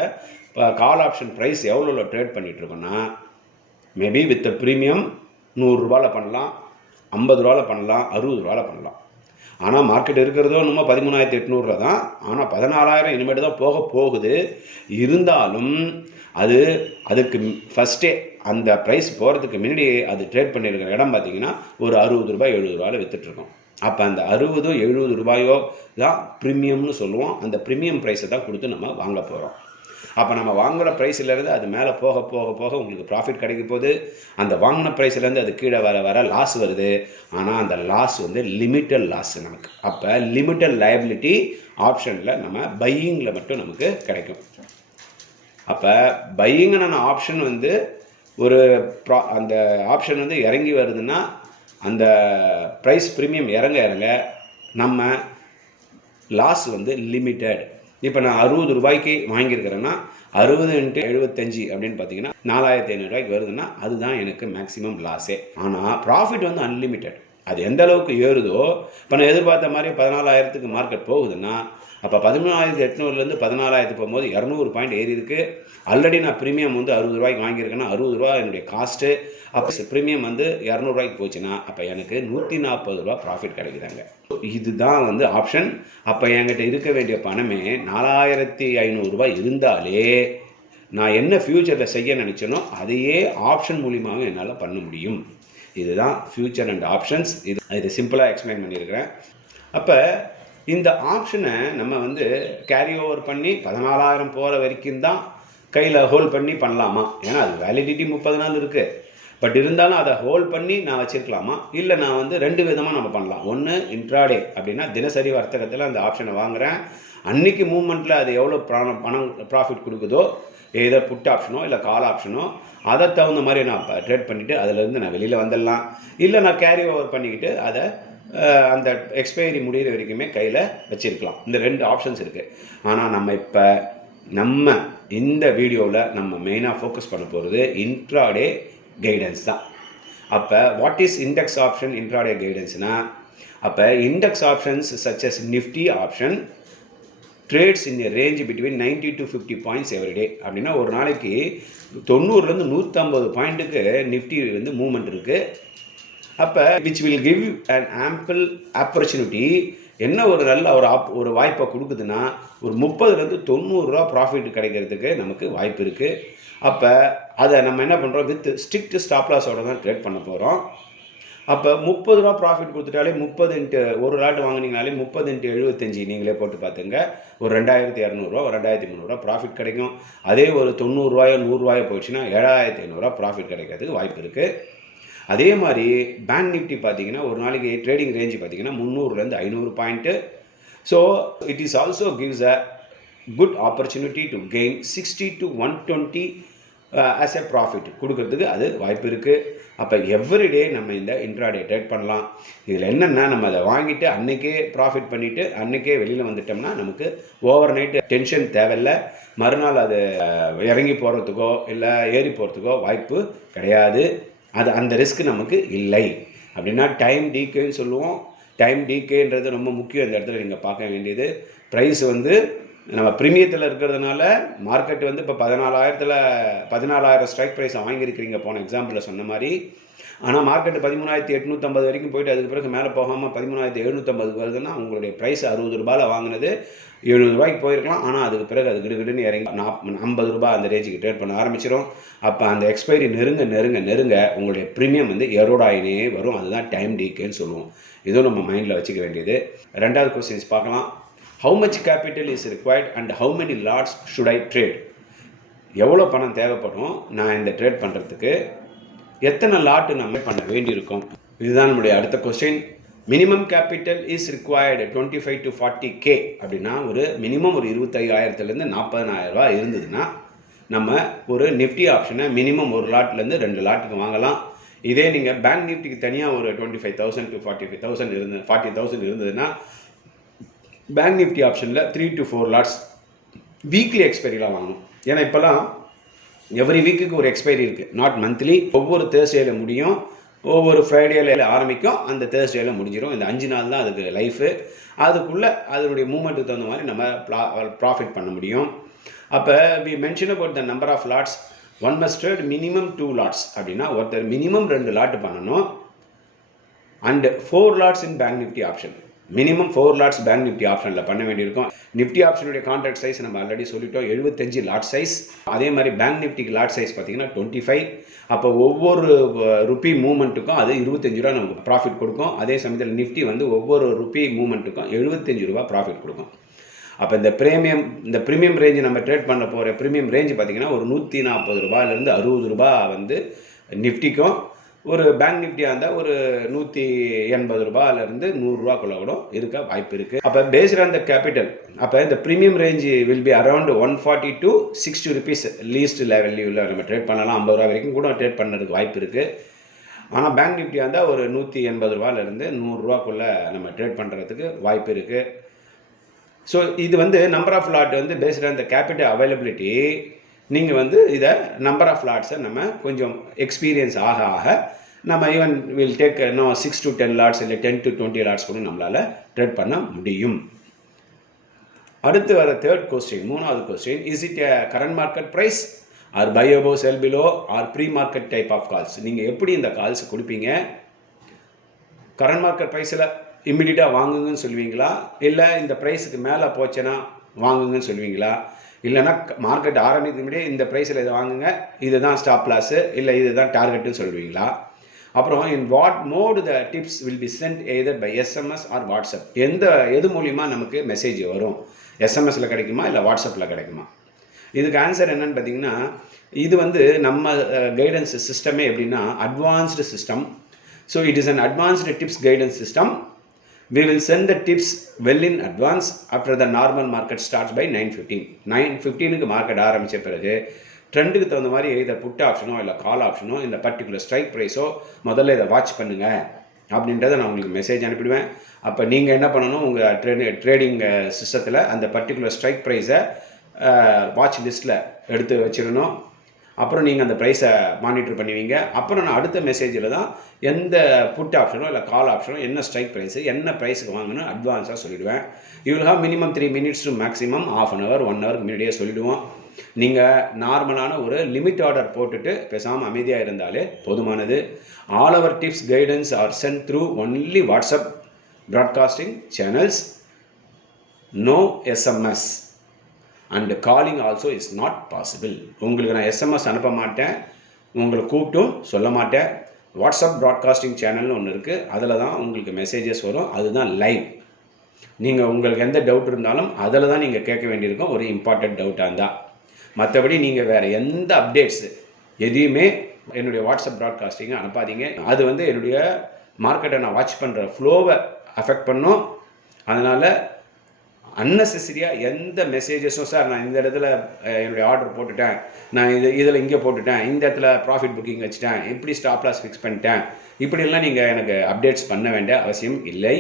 கால் ஆப்ஷன் ப்ரைஸ் எவ்வளோ ட்ரேட் பண்ணிகிட்ருக்கோன்னா மேபி வித் ப்ரீமியம் 100 ரூபாயில் பண்ணலாம், 50 ரூபாயில் பண்ணலாம், 60 ரூபாயில் பண்ணலாம். ஆனால் மார்க்கெட் இருக்கிறதோ நம்ம 13,800 தான். ஆனால் 14,000 இனிமேட்டு தான் போகுது. இருந்தாலும் அதுக்கு ஃபஸ்ட்டே அந்த ப்ரைஸ் போகிறதுக்கு முன்னாடி அது ட்ரேட் பண்ணியிருக்கிற இடம் பார்த்திங்கன்னா ஒரு 60 ரூபாய் 70 ரூபாயில் விற்றுட்ருக்கோம். அப்போ அந்த 60 70 ரூபாயோ தான் ப்ரீமியம்னு சொல்லுவோம். அந்த ப்ரீமியம் ப்ரைஸை தான் கொடுத்து நம்ம வாங்க போகிறோம். அப்போ நம்ம வாங்குகிற ப்ரைஸ்லேருந்து அது மேலே போக போக போக உங்களுக்கு ப்ராஃபிட் கிடைக்க போகுது. அந்த வாங்கின ப்ரைஸ்லேருந்து அது கீழே வர லாஸ் வருது. ஆனால் அந்த லாஸ் வந்து லிமிட்டட் லாஸ் நமக்கு. அப்போ லிமிட்டட் லைபிலிட்டி ஆப்ஷனில் நம்ம பையிங்கில் மட்டும் நமக்கு கிடைக்கும். அப்போ பையிங்கான ஆப்ஷன் வந்து ஒரு அந்த ஆப்ஷன் வந்து இறங்கி வருதுன்னா அந்த ப்ரைஸ் ப்ரீமியம் இறங்க நம்ம லாஸ் வந்து லிமிட்டட். இப்போ நான் 60 ரூபாய்க்கு வாங்கியிருக்கிறேன்னா 60 × 75 அப்படின்னு பார்த்தீங்கன்னா 4,500 ரூபாய்க்கு வருதுன்னா அதுதான் எனக்கு மேக்ஸிமம் லாஸே. ஆனால் ப்ராஃபிட் வந்து அன்லிமிட்டெட். அது எந்த அளவுக்கு ஏறுதோ, இப்போ நான் எதிர்பார்த்த மாதிரி 14,000 மார்க்கெட் போகுதுன்னா அப்போ 13,800 14,000 போகும்போது 200 பாயிண்ட் ஏறி இருக்குது. ஆல்ரெடி நான் ப்ரீமியம் வந்து 60 ரூபாய்க்கு வாங்கியிருக்கேன்னா 60 ரூபா என்னுடைய காஸ்ட்டு. அப்போ ப்ரீமியம் வந்து 200 ரூபாய்க்கு போச்சுன்னா அப்போ எனக்கு 140 ரூபா ப்ராஃபிட் கிடைக்குதாங்க. இதுதான் வந்து ஆப்ஷன். அப்போ என்கிட்ட இருக்க வேண்டிய பணமே 4,500 ரூபாய் இருந்தாலே நான் என்ன ஃப்யூச்சரில் செய்ய நினச்சேனோ அதையே ஆப்ஷன் மூலியமாக என்னால் பண்ண முடியும். இதுதான் ஃப்யூச்சர் அண்ட் ஆப்ஷன்ஸ். இது சிம்பிளாக எக்ஸ்பிளைன் பண்ணியிருக்கிறேன். அப்போ இந்த ஆப்ஷனை நம்ம வந்து கேரி ஓவர் பண்ணி 14,000 போகிற வரைக்கும் தான் கையில் ஹோல்ட் பண்ணி பண்ணலாமா? ஏன்னா அது வேலிடிட்டி 30 நாள் இருக்குது. பட் இருந்தாலும் அதை ஹோல்ட் பண்ணி நான் வச்சுருக்கலாமா? இல்லை நான் வந்து 2 விதமாக நம்ம பண்ணலாம். ஒன்று இன்ட்ராடே அப்படின்னா தினசரி வர்த்தகத்தில் அந்த ஆப்ஷனை வாங்குகிறேன். அன்றைக்கி மூவ்மெண்ட்டில் அது எவ்வளோ பணம் ப்ராஃபிட் கொடுக்குதோ, ஏதோ புட் ஆப்ஷனோ இல்லை கால் ஆப்ஷனோ அதை தகுந்த மாதிரி நான் ட்ரேட் பண்ணிவிட்டு அதிலேருந்து நான் வெளியில் வந்துடலாம். இல்லை நான் கேரி ஓவர் பண்ணிக்கிட்டு அதை அந்த எக்ஸ்பைரி முடிகிற வரைக்குமே கையில் வச்சுருக்கலாம். இந்த 2 ஆப்ஷன்ஸ் இருக்குது. ஆனால் நம்ம இந்த வீடியோவில் நம்ம மெயினாக ஃபோக்கஸ் பண்ண போகிறது இன்ட்ராடே கைடன்ஸ் தான். அப்போ what is index option intraday கைடன்ஸ்னால், அப்போ index options such as Nifty option trades in a range between 90 to 50 points every day. அப்படின்னா ஒரு நாளைக்கு 90 to 150 பாயிண்ட்டுக்கு நிஃப்டி வந்து மூவ்மெண்ட் இருக்குது. அப்போ which will give an ample opportunity. என்ன ஒரு நல்ல ஒரு வாய்ப்பை கொடுக்குதுன்னா ஒரு 30 to 90 ரூபா ப்ராஃபிட் கிடைக்கிறதுக்கு நமக்கு வாய்ப்பு இருக்குது. அப்போ அதை நம்ம என்ன பண்ணுறோம், வித் ஸ்ட்ரிக்ட் ஸ்டாப் லாஸோட தான் ட்ரேட் பண்ண போகிறோம். அப்போ 30 ரூபா ப்ராஃபிட் கொடுத்துட்டாலே 30 ஒரு லாட் வாங்கினீங்கனாலே 30 × 75 நீங்களே போட்டு பார்த்துங்க. ஒரு 2,200 ரூபா 2,300 ரூபா ப்ராஃபிட் கிடைக்கும். அதே ஒரு 90 ரூபாயோ 100 ரூபாயோ போயிடுச்சுன்னா 7,500 ரூபா ப்ராஃபிட் கிடைக்கிறதுக்கு வாய்ப்பு இருக்குது. அதே மாதிரி பேங்க் நிஃப்டி பார்த்தீங்கன்னா ஒரு நாளைக்கு ட்ரேடிங் ரேஞ்சு பார்த்தீங்கன்னா 300 to 500 point. So it is also gives a good opportunity to gain 60 to 120 as a profit கொடுக்கறதுக்கு அது வாய்ப்பு இருக்குது. அப்போ எவ்ரிடே நம்ம இந்த இன்ட்ராடே ட்ரேட் பண்ணலாம். இதில் என்னென்னா நம்ம அதை வாங்கிட்டு அன்றைக்கே ப்ராஃபிட் பண்ணிவிட்டு அன்றைக்கே வெளியில் வந்துட்டோம்னா நமக்கு ஓவர் நைட்டு டென்ஷன் தேவையில்லை. மறுநாள் அது இறங்கி போகிறதுக்கோ இல்லை ஏறி போகிறதுக்கோ வாய்ப்பு கிடையாது. அந்த ரிஸ்க் நமக்கு இல்லை. அப்படின்னா டைம் டீகேன்னு சொல்லுவோம். டைம் டீகேன்றது ரொம்ப முக்கியம். இந்த இடத்துல நீங்கள் பார்க்க வேண்டியது ப்ரைஸ் வந்து நம்ம ப்ரீமியத்தில் இருக்கிறதுனால மார்க்கெட் வந்து இப்போ 14,000 ஸ்ட்ரைக் ப்ரைஸை வாங்கியிருக்கிறீங்க போன எக்ஸாம்பிளில் சொன்ன மாதிரி. ஆனால் மார்க்கெட்டு 13,850 வரைக்கும் போயிட்டு அதுக்கு பிறகு மேலே போகாமல் 13,750 வருதுன்னா உங்களுடைய ப்ரைஸ் 60 ரூபாயில் வாங்கினது 70 ரூபாய்க்கு போயிருக்கலாம். ஆனால் அதுக்கு பிறகு அது கிடுகிடுன்னு இறங்கி 50 ரூபாய் அந்த ரேஞ்சுக்கு ட்ரேட் பண்ண ஆரம்பிச்சிடும். அப்போ அந்த எக்ஸ்பைரி நெருங்க உங்களுடைய ப்ரீமியம் வந்து எரோடாயினே வரும். அதுதான் டைம் டீக்கேன்னு சொல்லுவோம். இதுவும் நம்ம மைண்டில் வச்சுக்க வேண்டியது. ரெண்டாவது கொஸ்டின்ஸ் பார்க்கலாம். How much capital is required and how many lots should I trade? எவ்வளோ பணம் தேவைப்படும் நான் இந்த ட்ரேட் பண்ணுறதுக்கு, எத்தனை லாட்டு நம்ம பண்ண வேண்டியிருக்கும், இதுதான் நம்முடைய அடுத்த question. Minimum capital is required 25 to 40K அப்படின்னா ஒரு மினிமம் ஒரு 25,000 40,000 ரூபா இருந்ததுன்னா நம்ம ஒரு நிஃப்டி ஆப்ஷனை மினிமம் ஒரு லாட்லேருந்து 2 லாட்டுக்கு வாங்கலாம். இதே நீங்கள் பேங்க் நிஃப்டிக்கு தனியாக ஒரு 25,000 to 40,000 இருந்ததுன்னா பேங்க் நிஃப்டி ஆப்ஷனில் 3 to 4 லாட்ஸ் வீக்லி எக்ஸ்பைரிலாம் வாங்கணும். ஏன்னா இப்போலாம் எவ்ரி வீக்குக்கு ஒரு எக்ஸ்பைரி இருக்குது, நாட் மந்த்லி. ஒவ்வொரு தேர்ஸ்டேயில் முடியும், ஒவ்வொரு ஃப்ரைடேயில் ஆரம்பிக்கும், அந்த தேர்ஸ்டேயில் முடிஞ்சிடும். இந்த 5 நாள் தான் அதுக்கு லைஃபு. அதுக்குள்ளே அதனுடைய மூமெண்ட்டுக்கு தகுந்த மாதிரி நம்ம ப்ராஃபிட் பண்ண முடியும். அப்போ we mention about the number of lots. One must trade minimum 2 lots அப்படின்னா ஒருத்தர் மினிமம் 2 லாட்டு பண்ணணும். And 4 lots in bank Nifty option. Minimum 4 lots bank Nifty ஆப்ஷனில் பண்ண வேண்டியிருக்கும். நிஃப்டி ஆப்ஷனுடைய கான்ட்ராக்ட் சைஸ் நம்ம ஆல்ரெடி சொல்லிட்டோம், 75 லாட் சைஸ். அதே மாதிரி பேங்க் நிஃப்டிக்கு லாட் சைஸ் பார்த்தீங்கன்னா 25. அப்போ ஒவ்வொரு ருப்பி மூவ்மெண்ட்டுக்கும் அது 25 ரூபா நமக்கு ப்ராஃபிட் கொடுக்கும். அதே சமயத்தில் நிஃப்டி வந்து ஒவ்வொரு ருப்பி மூவ்மெண்ட்டுக்கும் 75 ரூபா ப்ராஃபிட் கொடுக்கும். அப்போ இந்த ப்ரீமியம் ரேஞ்சு நம்ம ட்ரேட் பண்ண போகிற ப்ரீமியம் ரேஞ்சு பார்த்தீங்கன்னா ஒரு 140 ரூபாயிலேருந்து 60 ரூபா வந்து நிஃப்டிக்கும், ஒரு பேங்க் நிஃப்டியாக இருந்தால் ஒரு 180 ரூபாயிலேருந்து 100 ரூபாக்குள்ள கூட இருக்க வாய்ப்பு இருக்குது. அப்போ பேஸ்ட் ஆன் த கேபிட்டல், அப்போ இந்த premium range will be around 140 to 60 rupees least லெவலில் நம்ம ட்ரேட் பண்ணலாம். 50 ரூபா வரைக்கும் கூட ட்ரேட் பண்ணுறதுக்கு வாய்ப்பு இருக்குது. ஆனால் பேங்க் நிஃப்டியாக இருந்தால் ஒரு 180 ரூபாயிலேருந்து 100 ரூபாக்குள்ளே நம்ம ட்ரேட் பண்ணுறதுக்கு வாய்ப்பு இருக்குது. ஸோ இது வந்து நம்பர் ஆஃப் லாட் வந்து paste on the capital availability. நீங்கள் வந்து இதை நம்பர் ஆஃப் லாட்ஸை நம்ம கொஞ்சம் எக்ஸ்பீரியன்ஸ் ஆக நம்ம even will take 6 to 10 lots இல்லை 10 to 20 லாட்ஸ் கூட நம்மளால் ட்ரேட் பண்ண முடியும். அடுத்து வர தேர்ட் கொஸ்டின், மூணாவது question, is it a current market price or buy above sell below or pre market type of calls? நீங்கள் எப்படி இந்த கால்ஸ் கொடுப்பீங்க? கரண்ட் மார்க்கெட் ப்ரைஸில் இம்மிடியட்டாக வாங்குங்கன்னு சொல்லுவீங்களா, இல்லை இந்த ப்ரைஸுக்கு மேலே போச்சுன்னா வாங்குங்கன்னு சொல்லுவீங்களா, இல்லைனா மார்க்கெட் ஆரம்பிக்க முன்னாடியே இந்த ப்ரைஸில் இதை வாங்குங்க, இதுதான் ஸ்டாப் லாஸு இல்லை இதுதான் டார்கெட்டுன்னு சொல்லுவீங்களா? அப்புறம் in what mode the tips will be sent either by SMS or WhatsApp? எது மூலிமா நமக்கு மெசேஜ் வரும்? எஸ்எம்எஸில் கிடைக்குமா இல்லை வாட்ஸ்அப்பில் கிடைக்குமா? இதுக்கு ஆன்சர் என்னன்னு பார்த்தீங்கன்னா, இது வந்து நம்ம கைடன்ஸ் சிஸ்டமே எப்படின்னா advanced system. So it is an advanced tips guidance system. We will send the tips well in advance after the normal market starts by 9:15. 9:15க்கு market ஆரம்பித்த பிறகு ட்ரெண்டுக்கு தகுந்த மாதிரி எய்தர் புட் ஆப்ஷனோ இல்லை கால் ஆப்ஷனோ இந்த பர்டிகுலர் ஸ்ட்ரைக் ப்ரைஸோ முதல்ல இதை வாட்ச் பண்ணுங்கள் அப்படின்றத நான் உங்களுக்கு மெசேஜ் அனுப்பிடுவேன். அப்போ நீங்கள் என்ன பண்ணணும், உங்கள் ட்ரேடிங் சிஸ்டத்தில் அந்த பர்டிகுலர் ஸ்ட்ரைக் ப்ரைஸை வாட்ச் லிஸ்ட்டில் எடுத்து வச்சிடணும். அப்புறம் நீங்கள் அந்த ப்ரைஸை மானிட்டர் பண்ணுவீங்க. அப்புறம் நான் அடுத்த மெசேஜில் தான் எந்த புட் ஆப்ஷனோ இல்லை கால் ஆப்ஷனோ என்ன ஸ்ட்ரைக் ப்ரைஸு என்ன ப்ரைஸுக்கு வாங்கணும் அட்வான்ஸாக சொல்லிவிடுவேன். You will have minimum 3 minutes to maximum ½ an hour 1 hour முன்னாடியே சொல்லிவிடுவோம். நீங்கள் நார்மலான ஒரு லிமிட் ஆர்டர் போட்டுட்டு பேசாமல் அமைதியாக இருந்தாலே போதுமானது. All our tips guidance are sent through only WhatsApp broadcasting channels, no SMS. And calling also is not possible. உங்களுக்கு நான் எஸ்எம்எஸ் அனுப்ப மாட்டேன், உங்களை கூப்பிட்டும் சொல்ல மாட்டேன். வாட்ஸ்அப் ப்ராட்காஸ்டிங் சேனல்னு ஒன்று இருக்குது, அதில் தான் உங்களுக்கு மெசேஜஸ் வரும். அதுதான் லைவ். நீங்கள் உங்களுக்கு எந்த டவுட் இருந்தாலும் அதில் தான் நீங்கள் கேட்க வேண்டியிருக்கும், ஒரு இம்பார்ட்டண்ட் டவுட்டாக இருந்தால். மற்றபடி நீங்கள் வேறு எந்த அப்டேட்ஸு எதையுமே என்னுடைய வாட்ஸ்அப் ப்ராட்காஸ்டிங்கை அனுப்பாதீங்க. அது வந்து என்னுடைய மார்க்கெட்டை நான் வாட்ச் பண்ணுற ஃப்ளோவை அஃபெக்ட் பண்ணும். அதனால் அன்னெசரியாக எந்த மெசேஜஸும், சார் நான் இந்த இடத்துல என்னுடைய ஆர்டர் போட்டுட்டேன், நான் இதில் இங்கே போட்டுட்டேன், இந்த இடத்துல ப்ராஃபிட் புக்கிங் வச்சுட்டேன், இப்படி ஸ்டாப் லாஸ் ஃபிக்ஸ் பண்ணிட்டேன், இப்படிலாம் நீங்கள் எனக்கு அப்டேட்ஸ் பண்ண வேண்டிய அவசியம் இல்லை.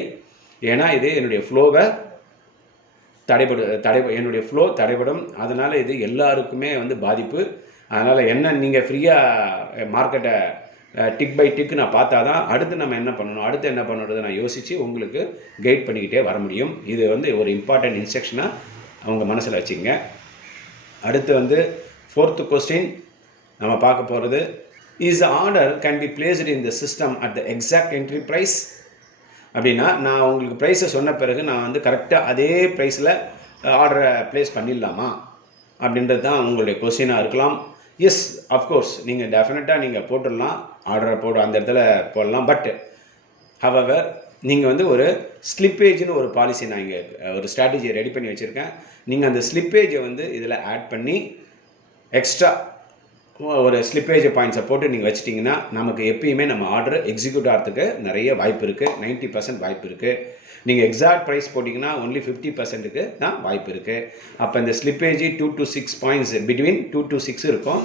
ஏன்னா இது என்னுடைய ஃப்ளோவை என்னுடைய ஃப்ளோ தடைபடும். அதனால் இது எல்லாருக்குமே வந்து பாதிப்பு. அதனால் என்ன நீங்கள் ஃப்ரீயாக மார்க்கெட்டை டிக் பை டிக் நான் பார்த்தா தான் அடுத்து நம்ம என்ன பண்ணணும், அடுத்து என்ன பண்ணுறது நான் யோசித்து உங்களுக்கு கைட் பண்ணிக்கிட்டே வர முடியும். இது வந்து ஒரு இம்பார்ட்டன்ட் இன்ஸ்ட்ரக்ஷனாக அவங்க மனசில் வச்சுங்க. அடுத்து வந்து 4th கொஸ்டின் நம்ம பார்க்க போகிறது, is the order can be placed in the system at the exact entry price. அப்படின்னா நான் உங்களுக்கு ப்ரைஸை சொன்ன பிறகு நான் வந்து கரெக்டாக அதே ப்ரைஸில் ஆர்டரை ப்ளேஸ் பண்ணிடலாமா அப்படின்றது தான் உங்களுடைய கொஸ்டினாக இருக்கலாம். எஸ், அஃப்கோர்ஸ் நீங்கள் டெஃபினட்டாக நீங்கள் போட்டுடலாம், ஆர்டரை அந்த இடத்துல போடலாம். பட் ஹவவர் நீங்கள் வந்து ஒரு ஸ்லிப்பேஜ்னு ஒரு பாலிசி நான் இங்கே ஒரு ஸ்ட்ராட்டஜியை ரெடி பண்ணி வச்சுருக்கேன். நீங்கள் அந்த ஸ்லிப்பேஜை வந்து இதில் ஆட் பண்ணி எக்ஸ்ட்ரா ஒரு ஸ்லிப்பேஜ் பாயிண்ட்ஸை போட்டு நீங்கள் வச்சிட்டிங்கன்னா நமக்கு எப்பயுமே நம்ம ஆர்டர் எக்ஸிக்யூட் ஆகிறதுக்கு நிறைய வாய்ப்பு இருக்குது. 90% வாய்ப்பு இருக்குது. நீங்கள் எக்ஸாக்ட் ப்ரைஸ் போட்டிங்கன்னா ஒன்லி 50%க்கு தான் வாய்ப்பு இருக்குது. அப்போ இந்த slippage 2 to 6 points between 2 to 6 இருக்கும்.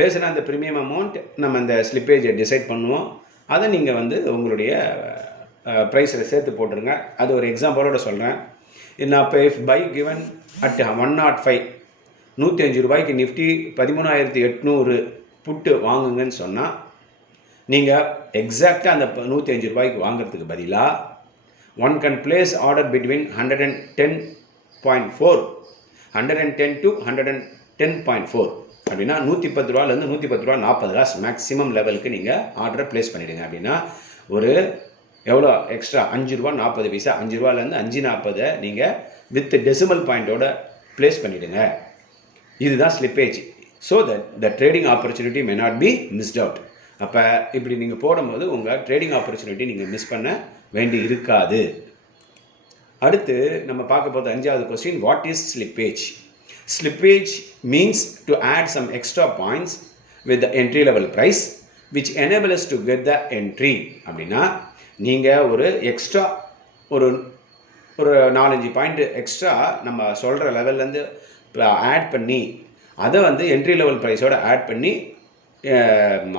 பேஸ்ட் அந்த ப்ரீமியம் அமௌண்ட் நம்ம அந்த ஸ்லிப்பேஜை டிசைட் பண்ணுவோம். அதை நீங்கள் வந்து உங்களுடைய ப்ரைஸில் சேர்த்து போட்டுருங்க. அது ஒரு எக்ஸாம்பிளோட சொல்கிறேன். நான் இப்போ இஃப் பை கிவன் அட் 105 105 ரூபாய்க்கு நிஃப்டி 13,800 புட்டு வாங்குங்கன்னு சொன்னால் நீங்கள் எக்ஸாக்டாக அந்த 105 ரூபாய்க்கு வாங்குறதுக்கு பதிலாக one can place order between 110.4 110 to 110.4 அப்படின்னா 110 ரூபாலேருந்து 110 ரூபா 40 காசு மேக்ஸிமம் லெவலுக்கு நீங்கள் ஆர்டரை ப்ளேஸ் பண்ணிவிடுங்க. அப்படின்னா ஒரு எவ்வளோ எக்ஸ்ட்ரா 5 ரூபா 40 பைசா, 5 ரூபாலேருந்து 5.40 நீங்கள் வித் டெசிமல் பாயிண்ட்டோட ப்ளேஸ் பண்ணிவிடுங்க. இதுதான் slippage. So that the trading opportunity may not be mist out. அப்போ இப்படி நீங்கள் போடும்போது உங்கள் ட்ரேடிங் ஆப்பர்ச்சுனிட்டி நீங்கள் மிஸ் பண்ண வேண்டி இருக்காது. அடுத்து நம்ம பார்க்க போகிறது 5வது question, what is slippage? Slippage means to add some extra points with the entry level price which enable us to get the entry. அப்படின்னா நீங்கள் ஒரு எக்ஸ்ட்ரா ஒரு 4-5 பாயிண்ட் எக்ஸ்ட்ரா நம்ம சொல்கிற லெவல்லேருந்து ஆட் பண்ணி அதை வந்து என்ட்ரி லெவல் ப்ரைஸோட ஆட் பண்ணி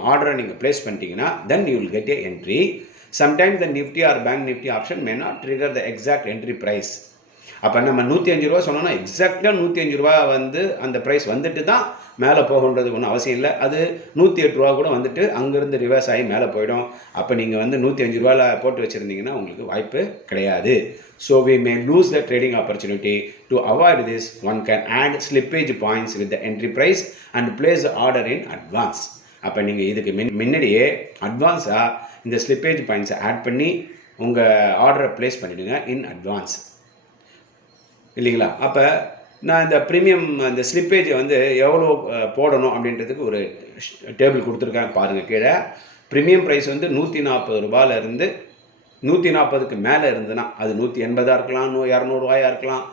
ஆர்டரை நீங்கள் ப்ளேஸ் பண்ணிட்டீங்கன்னா then you will get a entry. Sometimes the Nifty or Bank Nifty option may not trigger the exact entry price. அப்போ நம்ம 105 ரூபா சொன்னோன்னா எக்ஸாக்டாக 105 ரூபா வந்து அந்த ப்ரைஸ் வந்துட்டு தான் மேலே போகன்றது ஒன்றும் அவசியம் இல்லை. அது 108 ரூபா கூட வந்துட்டு அங்கேருந்து ரிவர்ஸ் ஆகி மேலே போயிடும். அப்போ நீங்கள் வந்து 105 ரூபாயில் போட்டு வச்சுருந்தீங்கன்னா உங்களுக்கு வாய்ப்பு கிடையாது. So we may lose the trading opportunity. To avoid this, one can add slippage points with the entry price and place the order in advance. அப்போ நீங்கள் இதுக்கு முன்னாடியே அட்வான்ஸாக இந்த ஸ்லிப்பேஜ் பாயிண்ட்ஸை ஆட் பண்ணி உங்கள் ஆர்டரை ப்ளேஸ் பண்ணிவிடுங்க இன் அட்வான்ஸ், இல்லைங்களா? அப்போ நான் இந்த ப்ரீமியம் இந்த ஸ்லிப்பேஜை வந்து எவ்வளோ போடணும் அப்படின்றதுக்கு ஒரு டேபிள் கொடுத்துருக்கேன் பாருங்கள். கீழே ப்ரீமியம் ப்ரைஸ் வந்து 140 ரூபாயிலேருந்து 140க்கு மேலே இருந்ததுன்னா அது 180 இருக்கலாம், 200 ரூபாயாக இருக்கலாம்,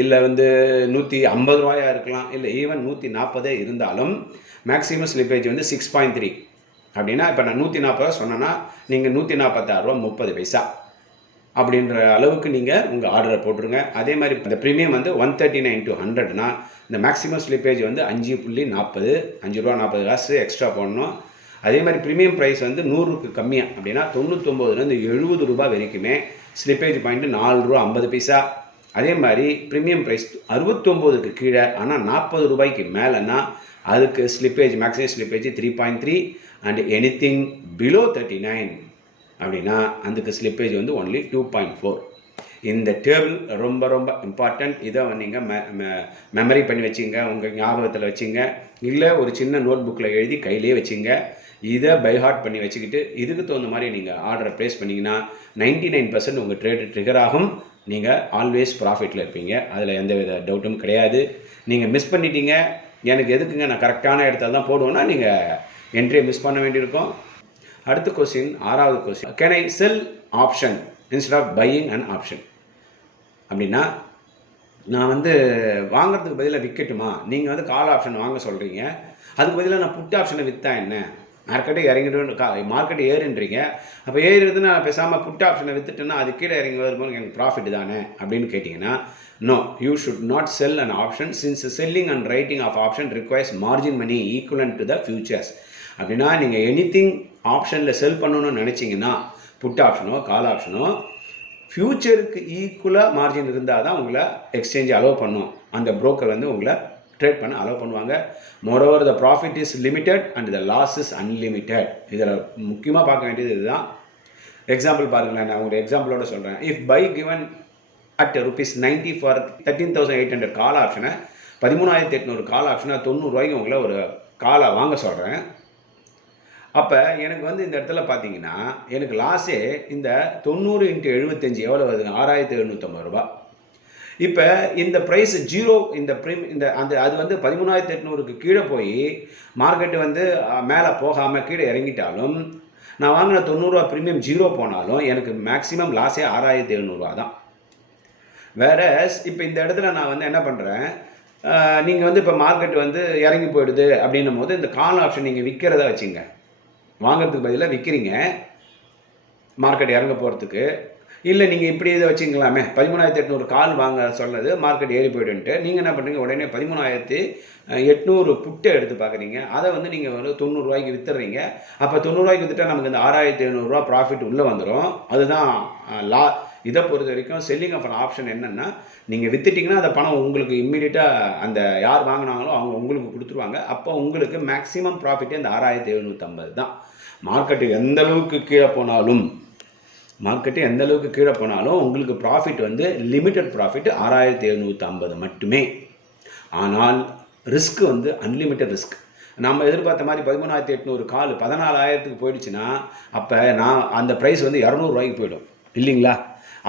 இல்லை வந்து 150 ரூபாயாக இருக்கலாம், இல்லை ஈவன் 140 இருந்தாலும் மேக்ஸிமம் ஸ்லிப்பேஜ் வந்து 6.3. அப்படின்னா இப்போ நான் 140 சொன்னேன்னா நீங்கள் 146 ரூபா 30 பைசா அப்படின்ற அளவுக்கு நீங்கள் உங்கள் ஆர்டரை போட்டுருங்க. அதே மாதிரி இந்த ப்ரீமியம் வந்து 139 to 100னா இந்த மேக்ஸிமம் ஸ்லிப்பேஜ் வந்து 5.40 5 ரூபா 40 காசு எக்ஸ்ட்ரா போடணும். அதே மாதிரி ப்ரீமியம் ப்ரைஸ் வந்து 100க்கு கம்மியாக அப்படின்னா 99லேருந்து 70 ரூபா வரைக்குமே ஸ்லிப்பேஜ் பாயிண்ட்டு 4 ரூபா 50 பைசா. அதே மாதிரி ப்ரீமியம் ப்ரைஸ் 69க்கு கீழே ஆனால் 40 ரூபாய்க்கு மேலேன்னா அதுக்கு slippage maximum slippage 3.3 and anything below 39 அப்படின்னா அதுக்கு ஸ்லிப்பேஜ் வந்து ஒன்லி 2.4. இந்த டேபிள் ரொம்ப ரொம்ப இம்பார்ட்டண்ட். இதை நீங்கள் மெமரி பண்ணி வச்சுங்க, உங்கள் ஞாபகத்தில் வச்சுங்க, இல்லை ஒரு சின்ன நோட் புக்கில் எழுதி கையிலே வச்சுங்க. இதை பைஹார்ட் பண்ணி வச்சுக்கிட்டு இதுக்கு தகுந்த மாதிரி நீங்கள் ஆர்டரை ப்ளேஸ் பண்ணிங்கன்னா 99% உங்கள் ட்ரேடு ட்ரிகர் ஆகும். நீங்கள் ஆல்வேஸ் ப்ராஃபிட்டில் இருப்பீங்க. அதில் எந்த வித டவுட்டும் கிடையாது. நீங்கள் மிஸ் பண்ணிட்டீங்க, எனக்கு எதுக்குங்க நான் கரெக்டான இடத்துல தான் போடுவேன்னா நீங்கள் என்ட்ரியை மிஸ் பண்ண வேண்டியிருக்கும். அடுத்த கொஸ்டின் 6வது question, can I sell option instead of buying an option? அப்படின்னா நான் வந்து வாங்கிறதுக்கு பதிலாக விற்கட்டுமா? நீங்கள் வந்து கால் ஆப்ஷன் வாங்க சொல்கிறீங்க, அதுக்கு பதிலாக நான் புட் ஆப்ஷனை விற்றா என்ன? மார்க்கெட்டை இறங்கிட்டு மார்க்கெட்டை ஏறுன்றீங்க, அப்போ ஏறுறது நான் பேசாமல் புட் ஆப்ஷனை விற்றுட்டேன்னா அது கீழே இறங்கி வரும்போது எனக்கு ப்ராஃபிட் தானே அப்படின்னு கேட்டிங்கன்னா, no, you should not sell an option since selling and writing of option requires margin money equivalent to the futures. அப்படின்னா நீங்கள் எனிதிங் ஆப்ஷனில் செல் பண்ணணும்னு நினச்சிங்கன்னா புட் ஆப்ஷனோ கால் ஆப்ஷனோ ஃப்யூச்சருக்கு ஈக்குவலாக மார்ஜின் இருந்தால் தான் உங்களை எக்ஸ்சேஞ்ச் அலோவ் பண்ணும். அந்த புரோக்கர் வந்து உங்களை ட்ரேட் பண்ண அலோவ் பண்ணுவாங்க. Moreover the profit is limited and the loss is unlimited. இதில் முக்கியமாக பார்க்க வேண்டியது இதுதான். எக்ஸாம்பிள் பாருங்களேன், நான் உங்களுடைய எக்ஸாம்பிளோட சொல்கிறேன். If buy given at ₹90 for 13,800 call ஆப்ஷனை 13,800 கால் ஆப்ஷனை 90 ரூபாய்க்கு உங்களை ஒரு காலை வாங்க சொல்கிறேன். அப்போ எனக்கு வந்து இந்த இடத்துல பார்த்தீங்கன்னா எனக்கு லாஸே இந்த 90 × 75 எவ்வளோ வருதுங்க? ₹6,750. இப்போ இந்த ப்ரைஸ் ஜீரோ, இந்த அது வந்து 13,800க்கு கீழே போய் மார்க்கெட்டு வந்து மேலே போகாமல் கீழே இறங்கிட்டாலும் நான் வாங்கின 90 ரூபா ப்ரீமியம் ஜீரோ போனாலும் எனக்கு மேக்ஸிமம் லாஸே ₹6,700 தான். வேற இப்போ இந்த இடத்துல நான் வந்து என்ன பண்ணுறேன், நீங்கள் வந்து இப்போ மார்க்கெட் வந்து இறங்கி போயிடுது அப்படின்னும் போது இந்த கால் ஆப்ஷன் நீங்கள் விற்கிறத வச்சுங்க. வாங்கிறதுக்கு பதிலாக விற்கிறீங்க மார்க்கெட் இறங்க போகிறதுக்கு. இல்லை நீங்கள் இப்படி இதை வச்சுக்கலாமே, 13,800 கால் வாங்க சொன்னது மார்க்கெட் ஏறி போய்டுன்ட்டு நீங்கள் என்ன பண்ணுறீங்க, உடனே 13,800 புட்டை எடுத்து பார்க்குறீங்க. அதை வந்து நீங்கள் ஒரு 90 ரூபாய்க்கு விற்றுறீங்க. அப்போ 90 ரூபாய்க்கு விற்றுட்டா நமக்கு இந்த ₹6,700 ப்ராஃபிட் உள்ளே வந்துடும். அதுதான் இதை பொறுத்த வரைக்கும் செல்லிங் ஆஃப் ஆப்ஷன் என்னென்னா, நீங்கள் விற்றுட்டிங்கன்னா அந்த பணம் உங்களுக்கு இம்மீடியட்டாக அந்த யார் வாங்கினாங்களோ அவங்க உங்களுக்கு கொடுத்துருவாங்க. அப்போ உங்களுக்கு மேக்ஸிமம் ப்ராஃபிட்டே அந்த 6,750 தான். மார்க்கெட்டு எந்த அளவுக்கு கீழே போனாலும் உங்களுக்கு ப்ராஃபிட் வந்து லிமிட்டட் ப்ராஃபிட் 6,750 மட்டுமே. ஆனால் ரிஸ்க் வந்து அன்லிமிட்டட் ரிஸ்க். நம்ம எதிர்பார்த்த மாதிரி 13,800 கால் 14,000க்கு போயிடுச்சுன்னா அப்போ அந்த ப்ரைஸ் வந்து ₹200 போயிடும் இல்லைங்களா?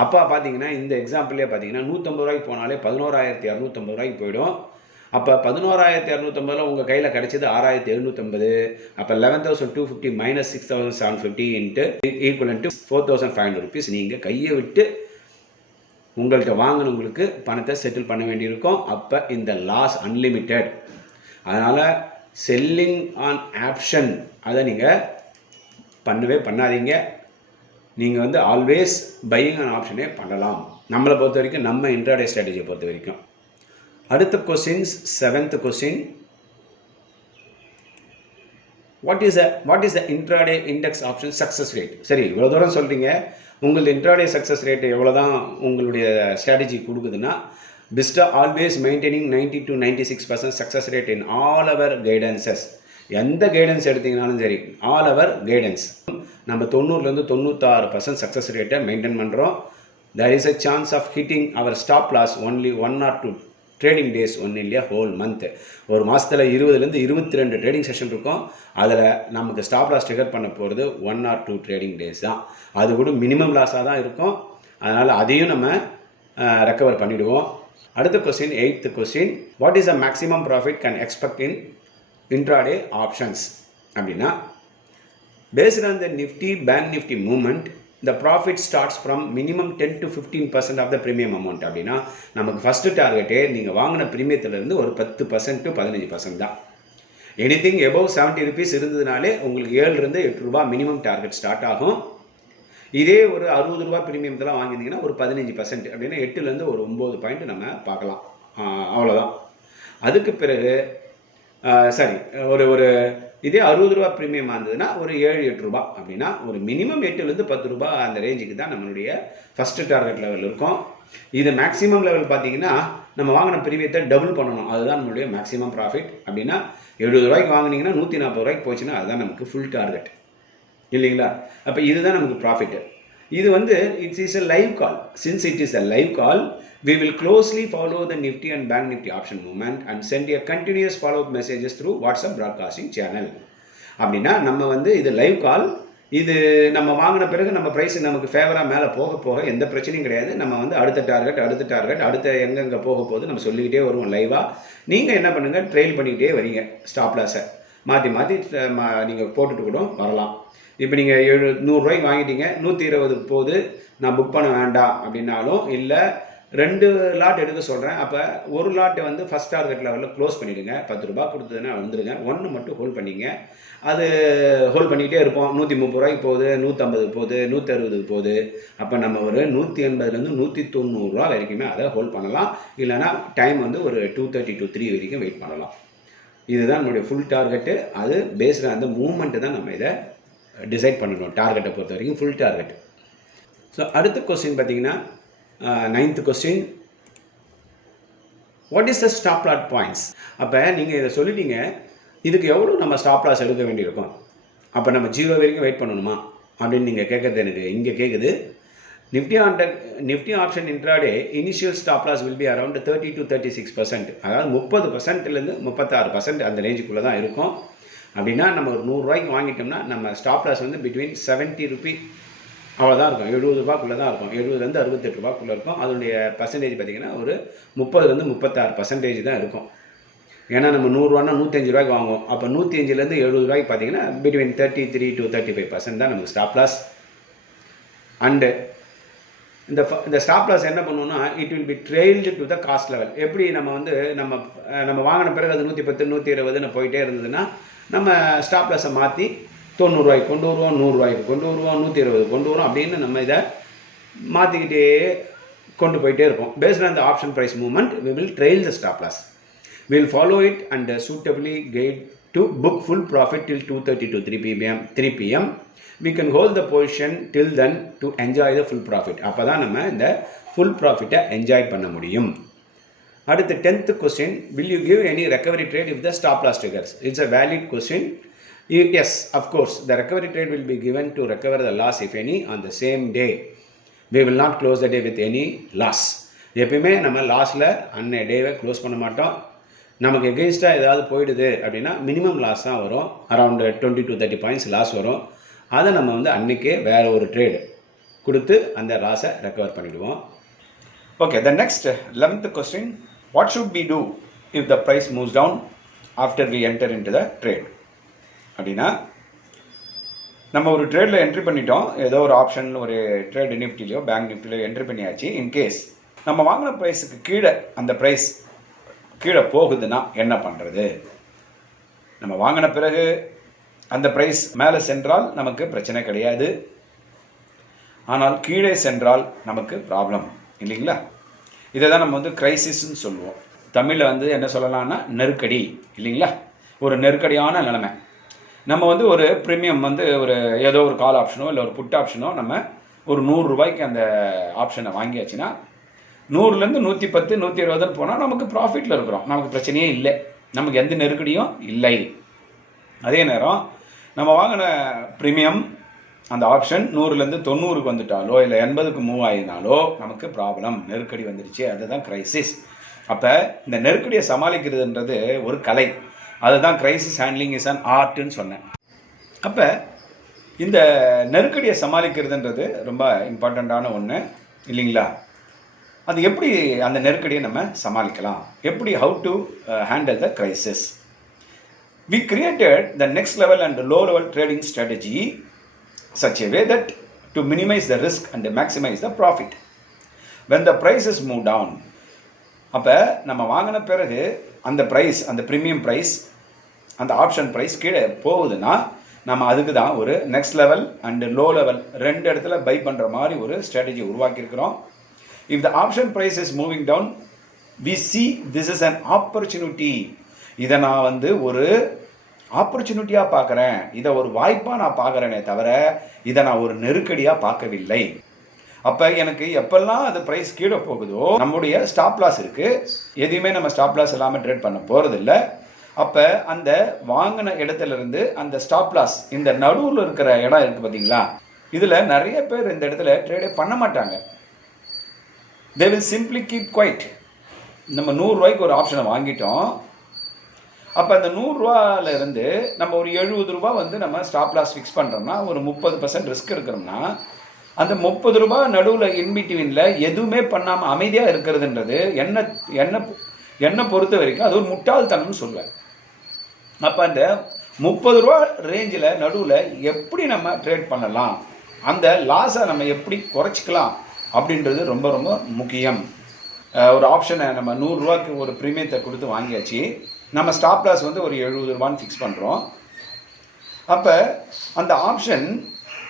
அப்போ பார்த்தீங்கன்னா இந்த எக்ஸாம்பிளே பார்த்தீங்கன்னா ₹150 போனாலே 11,250 போயிடும். அப்போ 11,250 உங்கள் கையில் கிடைச்சது 6,750. அப்போ 11,250 - 6,750 ஈக்குவலன்ட்டு ₹4,500 நீங்கள் கையை விட்டு உங்கள்கிட்ட வாங்கினவங்களுக்கு பணத்தை செட்டில் பண்ண வேண்டியிருக்கும். அப்போ இந்த லாஸ் அன்லிமிட்டெட். அதனால் செல்லிங் ஆன் ஆப்ஷன் அதை நீங்கள் பண்ணாதீங்க. நீங்கள் வந்து ஆல்வேஸ் பையிங் ஆன் ஆப்ஷனே பண்ணலாம். நம்மளை பொறுத்த வரைக்கும், நம்ம இன்ட்ராடே ஸ்ட்ராட்டஜியை பொறுத்த வரைக்கும். அடுத்த questions, 7th question, what is the intraday index option success rate? சரி, இவ்வளோ தூரம் சொல்கிறீங்க. உங்களது இன்ட்ராடே சக்ஸஸ் ரேட் எவ்வளோ தான் உங்களுடைய ஸ்ட்ராட்டஜி கொடுக்குதுன்னா, பிஸ்டா always maintaining 90 to 96% success rate in all our guidances. எந்த கைடன்ஸ் எடுத்தீங்கனாலும் சரி, ஆல் அவர் கைடன்ஸ் நம்ம 90லேருந்து 96% சக்ஸஸ் ரேட்டை மெயின்டைன் பண்ணுறோம். There is a chance of hitting our stop loss only 1 or 2 trading days one இல்லையா ஹோல் மந்த். ஒரு மாதத்தில் 20லேருந்து 22 ட்ரேடிங் செஷன் இருக்கும். அதில் நமக்கு ஸ்டாப் லாஸ் ட்ரிகர் பண்ண போகிறது 1 or 2 ட்ரேடிங் டேஸ் தான். அது கூட மினிமம் லாஸாக தான் இருக்கும். அதனால் அதையும் நம்ம ரெக்கவர் பண்ணிவிடுவோம். அடுத்த question, 8th question, what is the maximum profit can expect in intraday options? அப்படின்னா, based on the Nifty Bank Nifty movement, the profit starts from minimum 10 to 15% of the premium amount. அப்படின்னா நமக்கு first டார்கெட்டே நீங்கள் வாங்கின ப்ரீமியத்திலேருந்து ஒரு 10% to 15% தான். Anything above ₹70 இருந்ததுனாலே உங்களுக்கு ₹7-8 minimum target start ஆகும். இதே ஒரு ₹60 ப்ரீமியம்லாம் வாங்கியிருந்தீங்கன்னா ஒரு 15%, அப்படின்னா 8லேருந்து ஒரு 9 பாயிண்ட் நம்ம பார்க்கலாம். அவ்வளோதான். அதுக்கு பிறகு சரி, ஒரு இதே ₹60 ப்ரீமியமாக இருந்ததுன்னா ஒரு ₹7-8 அப்படின்னா ஒரு மினிமம் ₹8லேருந்து ₹10 அந்த ரேஞ்சுக்கு தான் நம்மளுடைய ஃபஸ்ட்டு டார்கெட் லெவல் இருக்கும். இது மேக்ஸிமம் லெவல் பார்த்தீங்கன்னா நம்ம வாங்கின ப்ரீமியத்தை டபுள் பண்ணணும். அதுதான் நம்மளுடைய மேக்ஸிமம் ப்ராஃபிட். அப்படின்னா ₹70 வாங்கினீங்கன்னா ₹140 போச்சுன்னா அதுதான் நமக்கு ஃபுல் டார்கெட் இல்லைங்களா? அப்போ இதுதான் நமக்கு ப்ராஃபிட்டு. இது வந்து it's is a live call. Since it is a live call, we will closely follow the Nifty and Bank Nifty option movement and send a continuous follow-up messages through WhatsApp broadcasting channel. அப்படின்னா நம்ம வந்து இது live கால். இது நம்ம வாங்கின பிறகு நம்ம price நமக்கு ஃபேவராக மேலே போக எந்த பிரச்சனையும் கிடையாது. நம்ம வந்து அடுத்த டார்கெட் அடுத்த எங்கெங்கே போக போகுது நம்ம சொல்லிக்கிட்டே வருவோம் லைவாக. நீங்கள் என்ன பண்ணுங்கள், ட்ரெயில் பண்ணிக்கிட்டே வரீங்க. ஸ்டாப் லாஸை மாற்றி நீங்கள் போட்டுட்டு கூட வரலாம். இப்போ நீங்கள் ₹100 வாங்கிட்டீங்க, 120 போகுது, நான் புக் பண்ண வேண்டாம் அப்படின்னாலும், இல்லை 2 லாட் எடுக்க சொல்கிறேன். அப்போ ஒரு லாட்டை வந்து ஃபஸ்ட் டார்கெட் லெவலில் க்ளோஸ் பண்ணிவிடுங்க. ₹10 கொடுத்ததுன்னா வந்துடுங்க. 1 மட்டும் ஹோல்ட் பண்ணிங்க. அது ஹோல்ட் பண்ணிகிட்டே இருப்போம். ₹130 போகுது, ₹150 போகுது, ₹160 போகுது. அப்போ நம்ம ஒரு ₹180லேருந்து ₹190 வரைக்குமே அதை ஹோல்ட் பண்ணலாம். இல்லைனா டைம் வந்து ஒரு 2:30 to 3 வரைக்கும் வெயிட் பண்ணலாம். இதுதான் நம்மளுடைய ஃபுல் டார்கெட்டு. அது பேஸ்டு அந்த மூமெண்ட்டு தான் நம்ம இதை டிசைட் பண்ணணும். டார்கெட்டை பொறுத்த வரைக்கும் ஃபுல் டார்கெட். ஸோ அடுத்த கொஸ்டின் பார்த்தீங்கன்னா 9th question, what is the stop lot points? அப்போ நீங்கள் இதை சொல்லிட்டீங்க, இதுக்கு எவ்வளோ நம்ம ஸ்டாப் லாஸ் எடுக்க வேண்டியிருக்கும்? அப்போ நம்ம 0 வரைக்கும் வெயிட் பண்ணணுமா அப்படின்னு நீங்கள் கேட்குறது எனக்கு இங்கே கேட்குது. Nifty option intraday initial stop loss will be around 30 to 36%, அதாவது 30%லேருந்து 36% அந்த ரேஞ்சுக்குள்ளே தான் இருக்கும். அப்படின்னா நம்ம ஒரு 100 ரூபாய்க்கு வாங்கிட்டோம்னா நம்ம ஸ்டாப் லாஸ் வந்து பிட்வீன் 70 ரூபி அவ்வளோதான் இருக்கும், 70 ரூபாய்க்குள்ளே தான் இருக்கும், 70லேருந்து 68 ரூபாய்க்குள்ளே இருக்கும். அதனுடைய பர்சன்டேஜ் பார்த்திங்கன்னா ஒரு 30லேருந்து 36% தான் இருக்கும். ஏன்னா நம்ம 100 ரூபான்னா 105 ரூபாய்க்கு வாங்குவோம். அப்போ 105லேருந்து 70 ரூபாய்க்கு பார்த்திங்கன்னா பிட்வீன் 33 to 35% தான் நமக்கு ஸ்டாப் லாஸ். அண்டு இந்த ஸ்டாப் லாஸ் என்ன பண்ணுவோம்னா it will be trailed to the cost level. எப்படி நம்ம வந்து நம்ம வாங்கின பிறகு அது 110 120ன்னு போயிட்டே இருந்ததுன்னா நம்ம ஸ்டாப் லாஸை மாற்றி 90 ரூபாய்க்கு கொண்டு வருவோம், 100 ரூபாய்க்கு கொண்டு வருவோம், 120 கொண்டு வரும் அப்படின்னு நம்ம இதை மாற்றிக்கிட்டே கொண்டு போயிட்டே இருப்போம். Based on the option price movement we will trail the stop loss. We will follow it and suitably guide to book full profit till 2:30 to 3 p.m. We can hold the position till then to enjoy the full profit. அப்போ தான் நம்ம இந்த full ப்ராஃபிட்டை enjoy பண்ண முடியும். அடுத்து 10th question, will you give any recovery trade if the stop loss triggers? It's a valid question. Yes, of course, the recovery trade will be given to recover the loss if any on the same day. We will not close the day with any loss. எப்பயுமே நம்ம லாஸில் அன்னைய டேவை close பண்ண மாட்டோம். நமக்கு எகெயின்ஸ்டாக ஏதாவது போயிடுது அப்படின்னா மினிமம் லாஸ் தான் வரும், அரௌண்டு 20 to 30 பாயிண்ட்ஸ் லாஸ் வரும். அதை நம்ம வந்து அன்றைக்கே வேறு ஒரு ட்ரேடு கொடுத்து அந்த லாஸை ரெக்கவர் பண்ணிவிடுவோம். Okay, the next 11th question, what should we do if the price moves down after we enter into the trade? அப்படின்னா நம்ம ஒரு ட்ரேடில் என்ட்ரி பண்ணிட்டோம், ஏதோ ஒரு ஆப்ஷன் ஒரு ட்ரேடு நிஃப்டிலையோ பேங்க் நிஃப்டிலையோ என்ட்ரி பண்ணியாச்சு. இன்கேஸ் நம்ம வாங்கின ப்ரைஸுக்கு கீழே அந்த ப்ரைஸ் கீழே போகுதுன்னா என்ன பண்ணுறது? நம்ம வாங்கின பிறகு அந்த ப்ரைஸ் மேலே சென்றால் நமக்கு பிரச்சனை கிடையாது, ஆனால் கீழே சென்றால் நமக்கு ப்ராப்ளம் இல்லைங்களா? இதை தான் நம்ம வந்து கிரைசிஸ்ன்னு சொல்லுவோம். தமிழில் வந்து என்ன சொல்லலாம்னா நெருக்கடி இல்லைங்களா? ஒரு நெருக்கடியான நிலைமை. நம்ம வந்து ஒரு ப்ரீமியம் வந்து ஒரு ஏதோ ஒரு கால் ஆப்ஷனோ இல்லை ஒரு புட் ஆப்ஷனோ நம்ம ஒரு 100 ரூபாய்க்கு அந்த ஆப்ஷனை வாங்கியாச்சுன்னா 100லேருந்து 110 120ன்னு போனால் நமக்கு ப்ராஃபிட்டில் இருக்கிறோம், நமக்கு பிரச்சனையே இல்லை, நமக்கு எந்த நெருக்கடியும் இல்லை. அதே நேரம் நம்ம வாங்கின ப்ரீமியம் அந்த ஆப்ஷன் 100லேருந்து 90க்கு வந்துட்டாலோ இல்லை 80க்கு மூவ் ஆகினாலோ நமக்கு ப்ராப்ளம், நெருக்கடி வந்துடுச்சு, அதுதான் கிரைசிஸ். அப்போ இந்த நெருக்கடியை சமாளிக்கிறதுன்றது ஒரு கலை, அதுதான் கிரைசிஸ் ஹேண்ட்லிங் இஸ் அன் ஆர்ட்டுன்னு சொன்னேன். அப்போ இந்த நெருக்கடியை சமாளிக்கிறதுன்றது ரொம்ப இம்பார்ட்டண்ட்டான ஒன்று இல்லைங்களா? அது எப்படி அந்த நெருக்கடியை நம்ம சமாளிக்கலாம், எப்படி how to handle the crisis? We created the next level and low level trading strategy such a way that to minimize the risk and maximize the profit when the prices move down. அப்போ நம்ம வாங்கின பிறகு அந்த price, அந்த premium price, அந்த option price கீழே போகுதுன்னா நம்ம அதுக்கு தான் ஒரு next level and low level ரெண்டு இடத்துல பை பண்ணுற மாதிரி ஒரு strategy உருவாக்கியிருக்கிறோம். If the option price is moving down, we see this is an opportunity. இதை நான் வந்து ஒரு ஆப்பர்ச்சுனிட்டியாக பார்க்குறேன், இதை ஒரு வாய்ப்பாக நான் பார்க்குறேனே தவிர இதை நான் ஒரு நெருக்கடியாக பார்க்கவில்லை. அப்போ எனக்கு எப்பெல்லாம் அது ப்ரைஸ் கீழே போகுதோ நம்முடைய ஸ்டாப் லாஸ் இருக்குது, எதையுமே நம்ம ஸ்டாப் லாஸ் இல்லாமல் ட்ரேட் பண்ண போகிறதில்ல. அப்போ அந்த வாங்கின இடத்துலேருந்து அந்த ஸ்டாப் லாஸ் இந்த நடுவில் இருக்கிற இடம் இருக்குது பார்த்தீங்களா, இதில் நிறைய பேர் இந்த இடத்துல ட்ரேடே பண்ண மாட்டாங்க. they will simply keep quiet. நம்ம 100 ரூபாய்க்கு ஒரு ஆப்ஷனை வாங்கிட்டோம், அப்போ அந்த 100 ரூபாயிலேருந்து நம்ம ஒரு 70 ரூபா வந்து நம்ம ஸ்டாப் லாஸ் ஃபிக்ஸ் பண்ணுறோம்னா ஒரு 30% ரிஸ்க் இருக்கிறோம்னா அந்த 30 ரூபா நடுவில் இன்பிட்வீனில் எதுவுமே பண்ணாமல் அமைதியாக இருக்கிறதுன்றது என்னை பொறுத்த வரைக்கும் அது ஒரு முட்டாள்தனம்னு சொல்லுவேன். அப்போ அந்த 30 ரூபா ரேஞ்சில் நடுவில் எப்படி நம்ம ட்ரேட் பண்ணலாம், அந்த லாஸை நம்ம எப்படி குறைச்சிக்கலாம் அப்படின்றது ரொம்ப ரொம்ப முக்கியம். ஒரு ஆப்ஷனை நம்ம 100 ரூபாய்க்கு ஒரு ப்ரீமியத்தை கொடுத்து வாங்கியாச்சு, நம்ம ஸ்டாப் லாஸ் வந்து ஒரு 70 ரூபான்னு ஃபிக்ஸ் பண்ணுறோம். அப்போ அந்த ஆப்ஷன்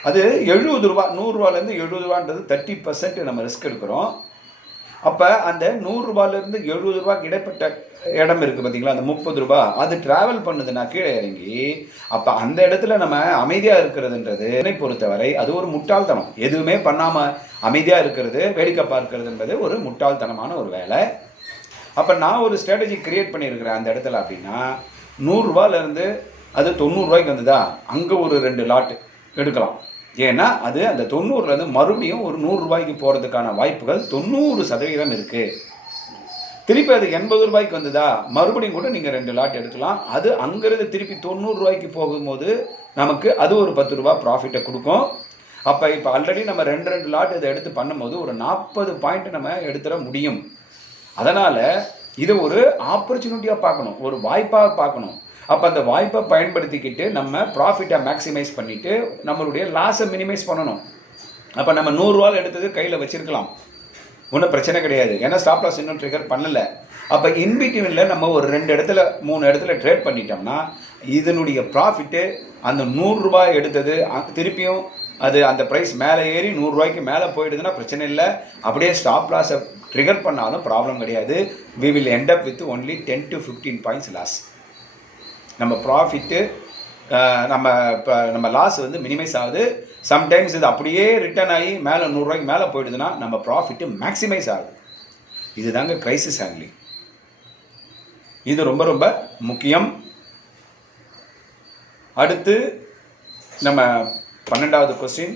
அது 70 ரூபா, 100 ரூபாலேருந்து 70 ரூபான்றது 30% நம்ம ரிஸ்க் எடுக்கிறோம். அப்போ அந்த 100 ரூபாயிலேருந்து 70 ரூபாய்க்கு இடைப்பட்ட இடம் இருக்குது பார்த்தீங்களா, அந்த 30 ரூபா அது ட்ராவல் பண்ணுதுன்னா கீழே இறங்கி, அப்போ அந்த இடத்துல நம்ம அமைதியாக இருக்கிறதுன்றது என்னை பொறுத்தவரை அது ஒரு முட்டாள்தனம். எதுவுமே பண்ணாமல் அமைதியாக இருக்கிறது, வேடிக்கை பார்க்கறதுன்றது ஒரு முட்டாள்தனமான ஒரு வேலை. அப்போ நான் ஒரு ஸ்ட்ராட்டஜி க்ரியேட் பண்ணியிருக்கிறேன் அந்த இடத்துல அப்படின்னா 100 ரூபாயிலேருந்து அது 90 ரூபாய்க்கு வந்ததா, அங்கே ஒரு 2 லாட் எடுக்கலாம். ஏன்னா அது அந்த 90லேருந்து மறுபடியும் ஒரு 100 ரூபாய்க்கு போகிறதுக்கான வாய்ப்புகள் 90% இருக்குது. திருப்பி அது 80 ரூபாய்க்கு வந்ததா மறுபடியும் கூட நீங்கள் 2 லாட் எடுக்கலாம். அது அங்கேருந்து திருப்பி 90 ரூபாய்க்கு போகும்போது நமக்கு அது ஒரு 10 ரூபா ப்ராஃபிட்டை கொடுக்கும். அப்போ இப்போ ஆல்ரெடி நம்ம 2 லாட் இதை எடுத்து பண்ணும்போது ஒரு 40 பாயிண்ட் நம்ம எடுத்துட முடியும். அதனால் இது ஒரு ஆப்பர்ச்சுனிட்டியாக பார்க்கணும், ஒரு வாய்ப்பாக பார்க்கணும். அப்போ அந்த வாய்ப்பை பயன்படுத்திக்கிட்டு நம்ம ப்ராஃபிட்டை மேக்ஸிமைஸ் பண்ணிவிட்டு நம்மளுடைய லாஸை மினிமைஸ் பண்ணணும். அப்போ நம்ம 100 ரூபாவில் எடுத்தது கையில் வச்சுருக்கலாம், ஒன்றும் பிரச்சனை கிடையாது. ஏன்னா ஸ்டாப் லாஸ் இன்னும் ட்ரிகர் பண்ணலை. அப்போ இன்பிட்வீனில் நம்ம ஒரு 2 இடத்துல 3 இடத்துல ட்ரேட் பண்ணிட்டோம்னா இதனுடைய ப்ராஃபிட்டு அந்த 100 ரூபாய் எடுத்தது திருப்பியும் அது அந்த ப்ரைஸ் மேலே ஏறி 100 ரூபாய்க்கு மேலே போயிடுதுன்னா பிரச்சனை இல்லை. அப்படியே ஸ்டாப் லாஸை ட்ரிகர் பண்ணாலும் ப்ராப்ளம் கிடையாது. We will end up with only 10 to 15 points loss. நம்ம ப்ராஃபிட்டு நம்ம லாஸ் வந்து மினிமைஸ் ஆகுது. சம்டைம்ஸ் இது அப்படியே ரிட்டர்ன் ஆகி மேலே 100 ரூபாய்க்கு மேலே போயிடுதுன்னா நம்ம ப்ராஃபிட்டு மேக்ஸிமைஸ் ஆகுது. இதுதாங்க கிரைசிஸ் ஹேண்ட்லிங். இது ரொம்ப ரொம்ப முக்கியம். அடுத்து நம்ம 12வது question,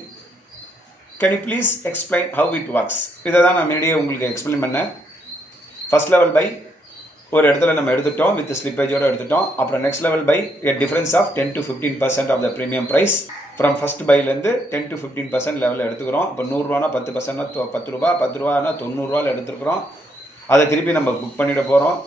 can you please explain how it works? இதை தான் நான் முன்னாடியே உங்களுக்கு எக்ஸ்பிளைன் பண்ணேன். ஃபர்ஸ்ட் லெவல் பை ஒரு இடத்துல நம்ம எடுத்துட்டோம், வித் ஸ்லிப்பேஜோடு எடுத்துட்டோம். அப்புறம் next level by a difference of 10 to 15% of the premium price. From first பைலேருந்து 10 to 15% லெவலில் எடுத்துக்கிறோம். இப்போ 100 ரூபானா 10%னா 10 ரூபா, 10 ரூபானா 90 ரூபாவில் எடுத்துருக்குறோம். அதை திருப்பி நம்ம புக் பண்ணிட போகிறோம்.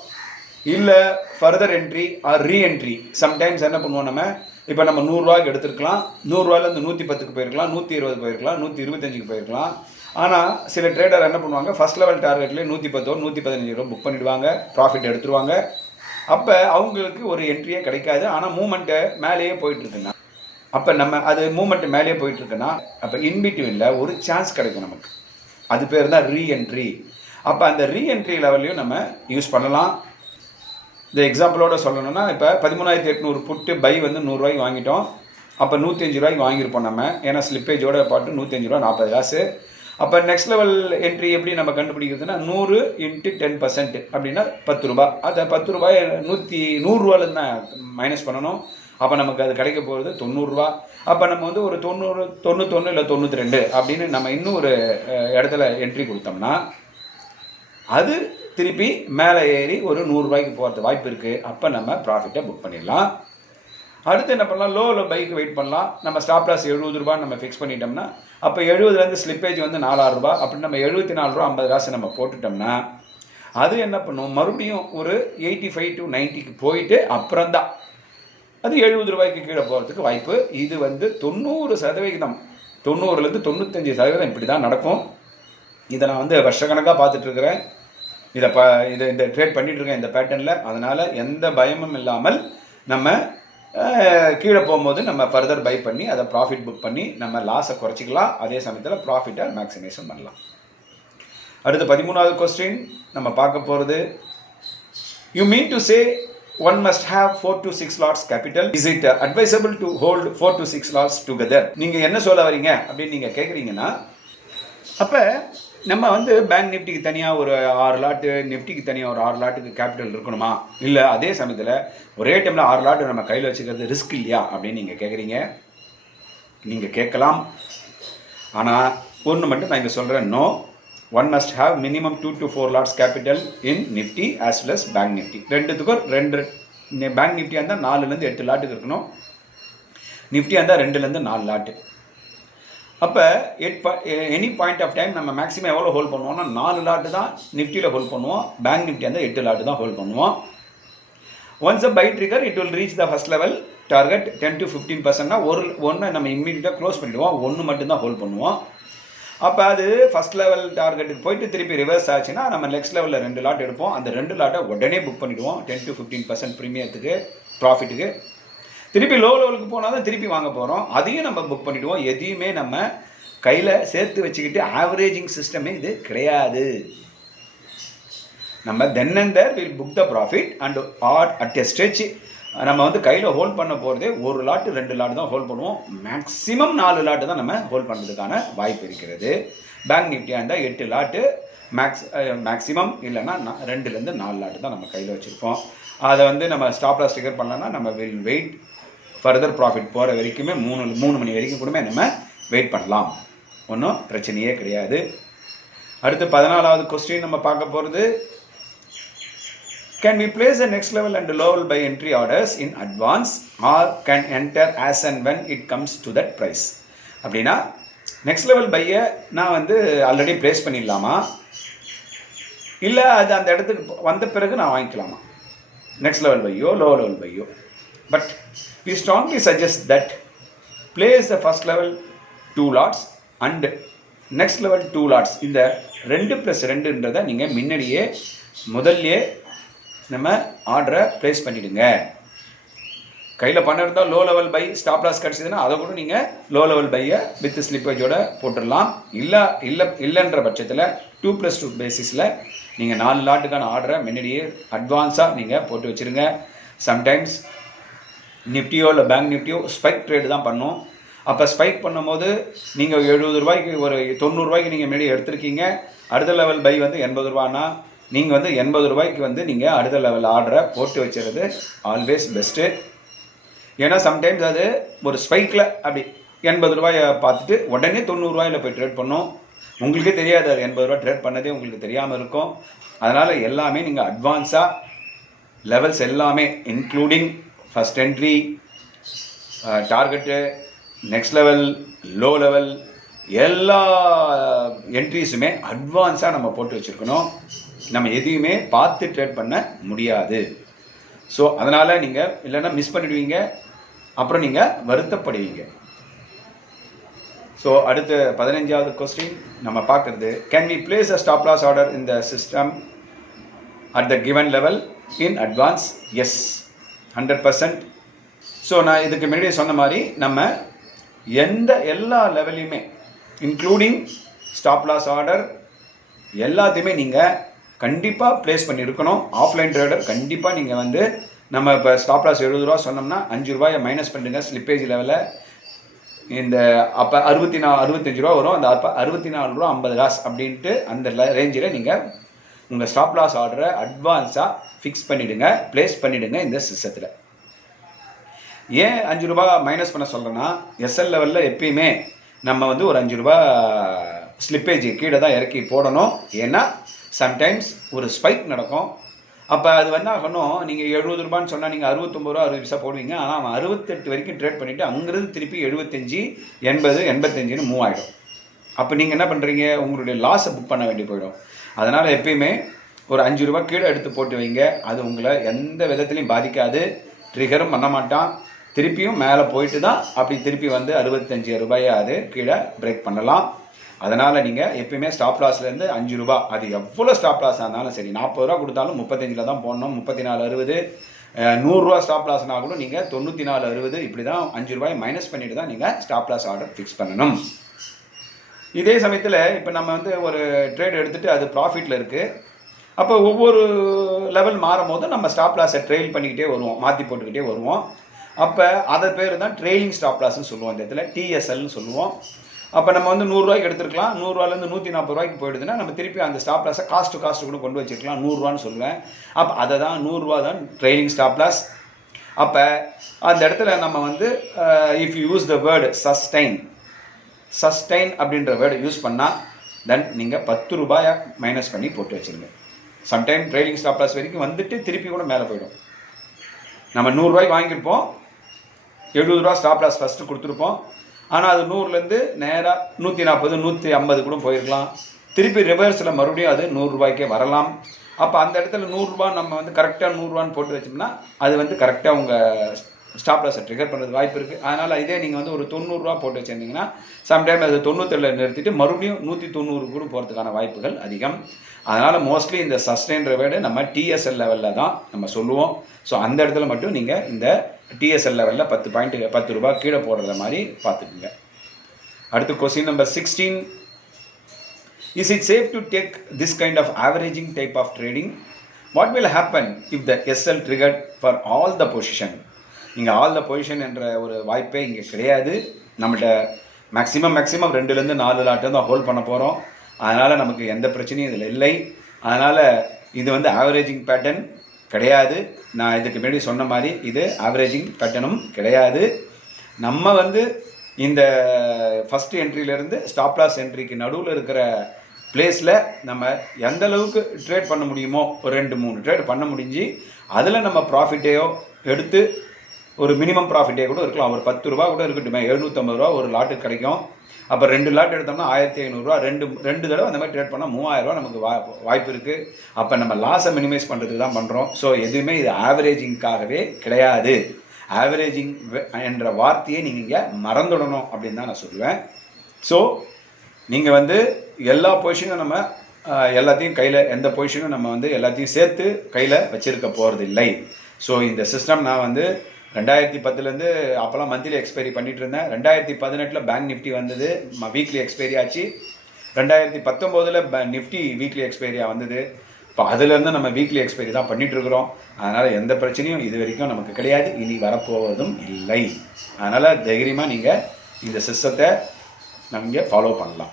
இல்லை further entry or reentry. Sometimes என்ன பண்ணுவோம், நம்ம இப்போ நம்ம 100 ரூபாய்க்கு எடுத்துருக்கலாம், 100 ரூபாயிலேருந்து 110க்கு போயிருக்கலாம், 120 போயிருக்கலாம், 125க்கு போயிருக்கலாம். ஆனால் சில ட்ரேடர் என்ன பண்ணுவாங்க, ஃபஸ்ட் லெவல் டார்கெட்லேயே 110 115 ரூபா புக் பண்ணிவிடுவாங்க, ப்ராஃபிட் எடுத்துருவாங்க. அப்போ அவங்களுக்கு ஒரு என்ட்ரியே கிடைக்காது. ஆனால் மூமெண்ட்டு மேலேயே போயிட்டுருக்குன்னா, அப்போ நம்ம அது மூமெண்ட்டு மேலேயே போயிட்டுருக்குன்னா அப்போ இன்பிட்வீனில் ஒரு சான்ஸ் கிடைக்கும் நமக்கு. அது பேர் தான் ரீஎன்ட்ரி. அப்போ அந்த ரீஎன்ட்ரி லெவல்லையும் நம்ம யூஸ் பண்ணலாம். இந்த எக்ஸாம்பிளோட சொல்லணும்னா, இப்போ 13,800 புட்டு பை வந்து 100 ரூபாய்க்கு வாங்கிட்டோம். அப்போ 105 ரூபாய்க்கு வாங்கியிருப்போம் நம்ம, ஏன்னா ஸ்லிப்பேஜோட பாட்டு 105 ரூபா 40 காசு. அப்போ நெக்ஸ்ட் லெவல் என்ட்ரி எப்படி நம்ம கண்டுபிடிக்கிறதுனா 100 × 10% அப்படின்னா 10 ரூபா. அதை 10 ரூபாய் 100 ரூபாயிலேருந்து தான் மைனஸ் பண்ணணும். அப்போ நமக்கு அது கிடைக்க போகிறது 90 ரூபா. அப்போ நம்ம வந்து ஒரு 90 91 இல்லை 92 அப்படின்னு நம்ம இன்னும் ஒரு இடத்துல என்ட்ரி கொடுத்தோம்னா அது திருப்பி மேலே ஏறி ஒரு 100 ரூபாய்க்கு போகிறது வாய்ப்பு இருக்குது. அப்போ நம்ம ப்ராஃபிட்டை புக் பண்ணிடலாம். அடுத்து என்ன பண்ணலாம், லோவில் பைக்கு வெயிட் பண்ணலாம். நம்ம ஸ்டாப் லாஸ் 70 ரூபா நம்ம ஃபிக்ஸ் பண்ணிட்டோம்னா அப்போ 70லேருந்து ஸ்லிப்பேஜ் வந்து 4,000 ரூபா. அப்படி நம்ம 74 ரூபா 50 காசு நம்ம போட்டுட்டோம்னா அது என்ன பண்ணும், மறுபடியும் ஒரு 85 to 90க்கு போயிட்டு அப்புறம் தான் அது 70 ரூபாய்க்கு கீழே போகிறதுக்கு வாய்ப்பு. இது வந்து 90%, 90லேருந்து 95% இப்படி தான் நடக்கும். இதை நான் வந்து வருஷக்கணக்காக பார்த்துட்ருக்குறேன். இதை இந்த ட்ரேட் பண்ணிகிட்ருக்கேன் இந்த பேட்டர்னில். அதனால் எந்த பயமும் இல்லாமல் நம்ம கீழே போகும்போது நம்ம ஃபர்தர் பை பண்ணி அதை ப்ராஃபிட் புக் பண்ணி நம்ம லாஸை குறைச்சிக்கலாம். அதே சமயத்தில் ப்ராஃபிட்டை மேக்ஸிமைஸும் பண்ணலாம். அடுத்து 13வது கொஸ்டின் நம்ம பார்க்க போகிறது, you mean to say one must have 4 to 6 lots capital. Is it advisable to hold 4 to 6 lots together? நீங்கள் என்ன சொல்ல வரீங்க அப்படின்னு நீங்கள் கேட்குறீங்கன்னா, அப்போ நம்ம வந்து பேங்க் நிஃப்டிக்கு தனியாக ஒரு 6 லாட்டு, நிஃப்டிக்கு தனியாக ஒரு 6 லாட்டுக்கு கேபிட்டல் இருக்கணுமா? இல்லை அதே சமயத்தில் ஒரே டைமில் 6 லாட்டு நம்ம கையில் வச்சுக்கிறது ரிஸ்க் இல்லையா அப்படின்னு நீங்கள் கேட்குறீங்க. நீங்கள் கேட்கலாம். ஆனால் ஒன்று மட்டும் நான் இங்கே சொல்கிறேன், no. One must have minimum 2 to 4 lots capital in Nifty as well as Bank Nifty. ரெண்டுத்துக்கும் பேங்க் நிஃப்டியாக இருந்தால் 4லேருந்து 8 லாட்டுக்கு இருக்கணும், நிஃப்டியாக இருந்தால் 2லேருந்து 4 லாட்டு. அப்போ எனி பாயிண்ட் ஆஃப் டைம் நம்ம மேக்ஸிமம் எவ்வளோ ஹோல்ட் பண்ணுவோம்னா 4 லாட்டு தான் நிஃப்டியில் ஹோல்ட் பண்ணுவோம். பேங்க் நிஃப்டியாக இருந்தால் 8 லாட்டு தான் ஹோல்ட் பண்ணுவோம். Once a by trigger it will reach the first level target 10 to 15%. ஒன்று நம்ம இம்மீடியட்டாக க்ளோஸ் பண்ணிவிடுவோம், ஒன்று மட்டும்தான் ஹோல்ட் பண்ணுவோம். அப்போ அது ஃபஸ்ட் லெவல் டார்கெட்டுக்கு போயிட்டு திருப்பி ரிவர்ஸ் ஆச்சுன்னா நம்ம நெக்ஸ்ட் லெவலில் 2 லாட் எடுப்போம். அந்த 2 லாட்டை உடனே புக் பண்ணிவிடுவோம் 10 to 15% ப்ரீமியத்துக்கு, ப்ராஃபிட்டுக்கு. திருப்பி லோ லெவலுக்கு போனால் தான் திருப்பி வாங்க போகிறோம், அதையும் நம்ம புக் பண்ணிவிடுவோம். எதையுமே நம்ம கையில் சேர்த்து வச்சுக்கிட்டு ஆவரேஜிங் சிஸ்டமே இது கிடையாது. நம்ம then and there will book the profit and or at a stretch. நம்ம வந்து கையில் ஹோல்ட் பண்ண போகிறதே 1 லாட்டு 2 லாட்டு தான் ஹோல்ட் பண்ணுவோம். மேக்ஸிமம் 4 லாட்டு தான் நம்ம ஹோல்ட் பண்ணுறதுக்கான வாய்ப்பு இருக்கிறது. பேங்க் நிஃப்டியாக இருந்தால் 8 லாட்டு மேக்ஸிமம், இல்லைன்னா 2லேருந்து 4 லாட்டு தான் நம்ம கையில் வச்சுருப்போம். அதை வந்து நம்ம ஸ்டாப் லாஸ் ட்ரிகர் பண்ணலாம்னா நம்ம வில் வெயிட் ஃபர்தர் ப்ராஃபிட் போகிற வரைக்குமே 3 மணி வரைக்கும் கூட நம்ம வெயிட் பண்ணலாம், ஒன்றும் பிரச்சனையே கிடையாது. அடுத்து 14வது கொஸ்டின் நம்ம பார்க்க போகிறது, can we place the next level and low level buy entry orders in advance or can enter as and when it comes to that price? அப்படின்னா நெக்ஸ்ட் லெவல் பையை நான் வந்து ஆல்ரெடி ப்ளேஸ் பண்ணிடலாமா, இல்லை அது அந்த இடத்துக்கு வந்த பிறகு நான் வாங்கிக்கலாமா, next level bio low level bio. But we strongly suggest that place the first level 2 lots and next level 2 lots. இந்த 2+2ன்றதை நீங்கள் முன்னாடியே முதல்லையே நம்ம ஆர்டரை ப்ளேஸ் பண்ணிவிடுங்க. கையில் பணம் இருந்தால் low level buy stop loss கிடச்சிதுன்னா அதை கூட நீங்கள் லோ லெவல் பையை வித் ஸ்லிப்பேஜோட போட்டுடலாம். இல்லைன்ற பட்சத்தில் 2+2 பேசிஸில் நீங்கள் 4 லாட்டுக்கான ஆர்டரை முன்னாடியே அட்வான்ஸாக நீங்கள் போட்டு வச்சுருங்க. சம்டைம்ஸ் நிஃப்டியோ இல்லை பேங்க் நிஃப்டியோ ஸ்பைக் ட்ரேடு தான் பண்ணும். அப்போ ஸ்பைக் பண்ணும்போது நீங்கள் 70 ரூபாய்க்கு ஒரு 90 ரூபாய்க்கு நீங்கள் முன்னாடி எடுத்திருக்கீங்க, அடுத்த லெவல் பை வந்து 80 ரூபான்னா நீங்கள் வந்து 80 ரூபாய்க்கு வந்து நீங்கள் அடுத்த லெவல் ஆர்டரை போட்டு வச்சுறது ஆல்வேஸ் பெஸ்ட்டு. ஏன்னா சம்டைம்ஸ் அது ஒரு ஸ்பைக்கில் அப்படி 80 ரூபாயை பார்த்துட்டு உடனே 90 ரூபாயில் போய் ட்ரேட் பண்ணும். உங்களுக்கே தெரியாது அது 80 ரூபா ட்ரேட் பண்ணதே உங்களுக்கு தெரியாமல் இருக்கும். அதனால் எல்லாமே நீங்கள் அட்வான்ஸாக லெவல்ஸ் எல்லாமே including first entry, target, next level, low level, எல்லா என்ட்ரிஸுமே அட்வான்ஸாக நம்ம போட்டு வச்சுருக்கணும். நம்ம எதையுமே பார்த்து ட்ரேட் பண்ண முடியாது. ஸோ அதனால் நீங்கள் இல்லைன்னா மிஸ் பண்ணிடுவீங்க, அப்புறம் நீங்கள் வருத்தப்படுவீங்க. ஸோ அடுத்து 15வது கொஸ்டின் நம்ம பார்க்குறது, can we place a stop loss order in the system at the given level in advance? Yes, 100%. So நான் இதுக்கு முன்னாடி சொன்ன மாதிரி நம்ம எல்லா லெவலையுமே இன்க்ளூடிங் ஸ்டாப் லாஸ் ஆர்டர் எல்லாத்தையுமே நீங்கள் கண்டிப்பாக ப்ளேஸ் பண்ணியிருக்கணும். ஆஃப்லைன் ட்ரேடர் கண்டிப்பாக நீங்கள் வந்து நம்ம இப்போ ஸ்டாப் லாஸ் 70 ரூபா சொன்னோம்னா 5 ரூபாயை மைனஸ் பண்ணுங்க ஸ்லிப்பேஜ் லெவலில். இந்த அப்போ 65 ரூபா வரும். அந்த அப்போ 64 ரூபா 50 காசு அப்படின்ட்டு அந்த ரேஞ்சில் நீங்கள் உங்கள் ஸ்டாப் லாஸ் ஆர்டரை அட்வான்ஸாக ஃபிக்ஸ் பண்ணிவிடுங்க, ப்ளேஸ் பண்ணிவிடுங்க இந்த சிஸ்டத்தில். ஏன் 5 ரூபா மைனஸ் பண்ண சொல்கிறேன்னா, எஸ்எல் லெவலில் எப்பயுமே நம்ம வந்து ஒரு 5 ரூபா ஸ்லிப்பேஜ் கீழே தான் இறக்கி போடணும். ஏன்னா சம்டைம்ஸ் ஒரு ஸ்பைக் நடக்கும். அப்போ அது வந்து ஆகணும், நீங்கள் 70 ரூபான்னு சொன்னால் நீங்கள் 69 ரூபா 60 பைசா போடுவீங்க. ஆனால் அவன் 68 வரைக்கும் ட்ரேட் பண்ணிவிட்டு அங்கேருந்து திருப்பி 75, 80, 85ன்னு மூவ் ஆகிடும். அப்போ நீங்கள் என்ன பண்ணுறீங்க, உங்களுடைய லாஸை புக் பண்ண வேண்டி போயிடும். அதனால் எப்பயுமே ஒரு 5 ரூபா கீழே எடுத்து போட்டு வைங்க. அது உங்களை எந்த விதத்துலையும் பாதிக்காது, ட்ரிகரும் பண்ண மாட்டான். திருப்பியும் மேலே போயிட்டு தான் அப்படி திருப்பி வந்து 65 ரூபாயை அது கீழே பிரேக் பண்ணலாம். அதனால் நீங்கள் எப்பயுமே ஸ்டாப் லாஸ்லேருந்து 5 ரூபா, அது எவ்வளோ ஸ்டாப் லாஸாக இருந்தாலும் சரி, 40 ரூபா கொடுத்தாலும் 35 தான் போடணும். 34.60, 100 ரூபா ஸ்டாப் லாஸ்னா கூட நீங்கள் 94.60 இப்படி தான் 5 ரூபாய் மைனஸ் பண்ணிட்டு தான் நீங்கள் ஸ்டாப் லாஸ் ஆர்டர் ஃபிக்ஸ் பண்ணணும். இதே சமயத்தில் இப்போ நம்ம வந்து ஒரு ட்ரேட் எடுத்துகிட்டு அது ப்ராஃபிட்டில் இருக்குது. அப்போ ஒவ்வொரு லெவல் மாறும் போது நம்ம ஸ்டாப் லாஸை ட்ரெயில் பண்ணிக்கிட்டே வருவோம், மாற்றி போட்டுக்கிட்டே வருவோம். அப்போ அதை பேர் தான் ட்ரெயிலிங் ஸ்டாப் லாஸ்ன்னு சொல்லுவோம். இந்த இடத்துல டிஎஸ்எல்னு சொல்லுவோம். அப்போ நம்ம வந்து 100 ரூபாய்க்கு எடுத்துருக்கலாம், 100 ரூபாலேருந்து 140 ரூபாய்க்கு போயிடுதுன்னா நம்ம திருப்பி அந்த ஸ்டாப் லாஸை காஸ்ட் கூட கொண்டு வச்சுருக்கலாம், 100 ரூபான்னு சொல்லுவேன். அப்போ அதை தான் 100 ரூபா தான் ட்ரெயிலிங் ஸ்டாப் லாஸ். அப்போ அந்த இடத்துல நம்ம வந்து if you use the word sustain அப்படின்ற வேர்டு யூஸ் பண்ணால் தென் நீங்கள் 10 ரூபாயை மைனஸ் பண்ணி போட்டு வச்சுருங்க. சம்டைம் ட்ரெயிலிங் ஸ்டாப் லாஸ் வரைக்கும் வந்துட்டு திருப்பி கூட மேலே போயிடும். நம்ம 100 ரூபாய்க்கு வாங்கியிருப்போம், 70 ரூபா ஸ்டாப் லாஸ் ஃபஸ்ட்டு கொடுத்துருப்போம். ஆனால் அது 100லேருந்து நேராக 140, 150 கூட போயிருக்கலாம். திருப்பி ரிவர்ஸில் மறுபடியும் அது 100 ரூபாய்க்கே வரலாம். அப்போ அந்த இடத்துல 100 ரூபா நம்ம வந்து கரெக்டாக 100 ரூபான்னு போட்டு வச்சோம்னா அது வந்து கரெக்டாக உங்கள் ஸ்டாப் லாஸை ட்ரிகர் பண்ணுறது வாய்ப்பு இருக்குது. அதனால் இதே நீங்கள் வந்து ஒரு 90 ரூபா போட்டு வச்சுருந்தீங்கன்னா சம்டைம் அது 97 நிறுத்திட்டு மறுபடியும் 190 கூட போகிறதுக்கான வாய்ப்புகள் அதிகம். அதனால் மோஸ்ட்லி இந்த சஸ்டைன்ற வேர்டு நம்ம டிஎஸ்எல் லெவலில் தான் நம்ம சொல்லுவோம். ஸோ அந்த இடத்துல மட்டும் நீங்கள் இந்த டிஎஸ்எல் லெவலில் 10 ரூபா கீழே போடுற மாதிரி பார்த்துக்குங்க. அடுத்து question number 16, is it safe to take this kind of averaging type of trading? What will happen if the SL triggered for all the position? இங்கே ஆல் த பொசிஷன் என்ற ஒரு வாய்ப்பே இங்கே கிடையாது. நம்மகிட்ட மேக்ஸிமம் 2லேருந்து 4 லாட்டு தான் ஹோல்ட் பண்ண போகிறோம். அதனால் நமக்கு எந்த பிரச்சனையும் இதில் இல்லை. அதனால் இது வந்து ஆவரேஜிங் பேட்டர்ன் கிடையாது. நான் இதுக்கு முன்னாடி சொன்ன மாதிரி இது ஆவரேஜிங் பேட்டர்னும் கிடையாது. நம்ம வந்து இந்த ஃபஸ்ட்டு என்ட்ரியிலேருந்து ஸ்டாப் லாஸ் என்ட்ரிக்கு நடுவில் இருக்கிற பிளேஸில் நம்ம எந்த அளவுக்கு ட்ரேட் பண்ண முடியுமோ ஒரு 2-3 ட்ரேட் பண்ண முடிஞ்சு அதில் நம்ம ப்ராஃபிட்டையோ எடுத்து ஒரு மினிமம் ப்ராஃபிட்டே கூட இருக்கலாம். ஒரு 10 ரூபா கூட இருக்கட்டுமே, 750 ரூபா ஒரு லாட்டுக்கு கிடைக்கும். அப்போ 2 லாட் எடுத்தோம்னா 1500 ரூபா, ரெண்டு தடவை அந்த மாதிரி ட்ரேட் பண்ணால் 3000 ரூபா நமக்கு வாய்ப்பு இருக்குது. அப்போ நம்ம லாஸை மினிமைஸ் பண்ணுறதுக்கு தான் பண்ணுறோம். ஸோ எதுவுமே இது ஆவரேஜிங்காகவே கிடையாது. ஆவரேஜிங் என்ற வார்த்தையை நீங்கள் இங்கே மறந்துடணும் அப்படின்னு தான் நான் சொல்லுவேன். ஸோ நீங்கள் வந்து எல்லா பொசிஷனும் நம்ம எல்லாத்தையும் கையில், எந்த பொசிஷனும் நம்ம வந்து எல்லாத்தையும் சேர்த்து கையில் வச்சுருக்க போகிறது இல்லை. ஸோ இந்த சிஸ்டம் நான் வந்து 2010 அப்போல்லாம் மந்த்லி எக்ஸ்பைரி பண்ணிகிட்டு இருந்தேன். 2018 பேங்க் நிஃப்டி வந்தது, வீக்லி எக்ஸ்பைரி ஆச்சு. 2019 நிஃப்டி வீக்லி எக்ஸ்பைரியாக வந்தது. இப்போ அதுலேருந்து நம்ம வீக்லி எக்ஸ்பைரி தான் பண்ணிகிட்ருக்குறோம். அதனால் எந்த பிரச்சனையும் இது வரைக்கும் நமக்கு கிடையாது, இனி வரப்போவதும் இல்லை. அதனால் தைரியமாக நீங்கள் இந்த சிஸ்டத்தை நம்ம ஃபாலோ பண்ணலாம்.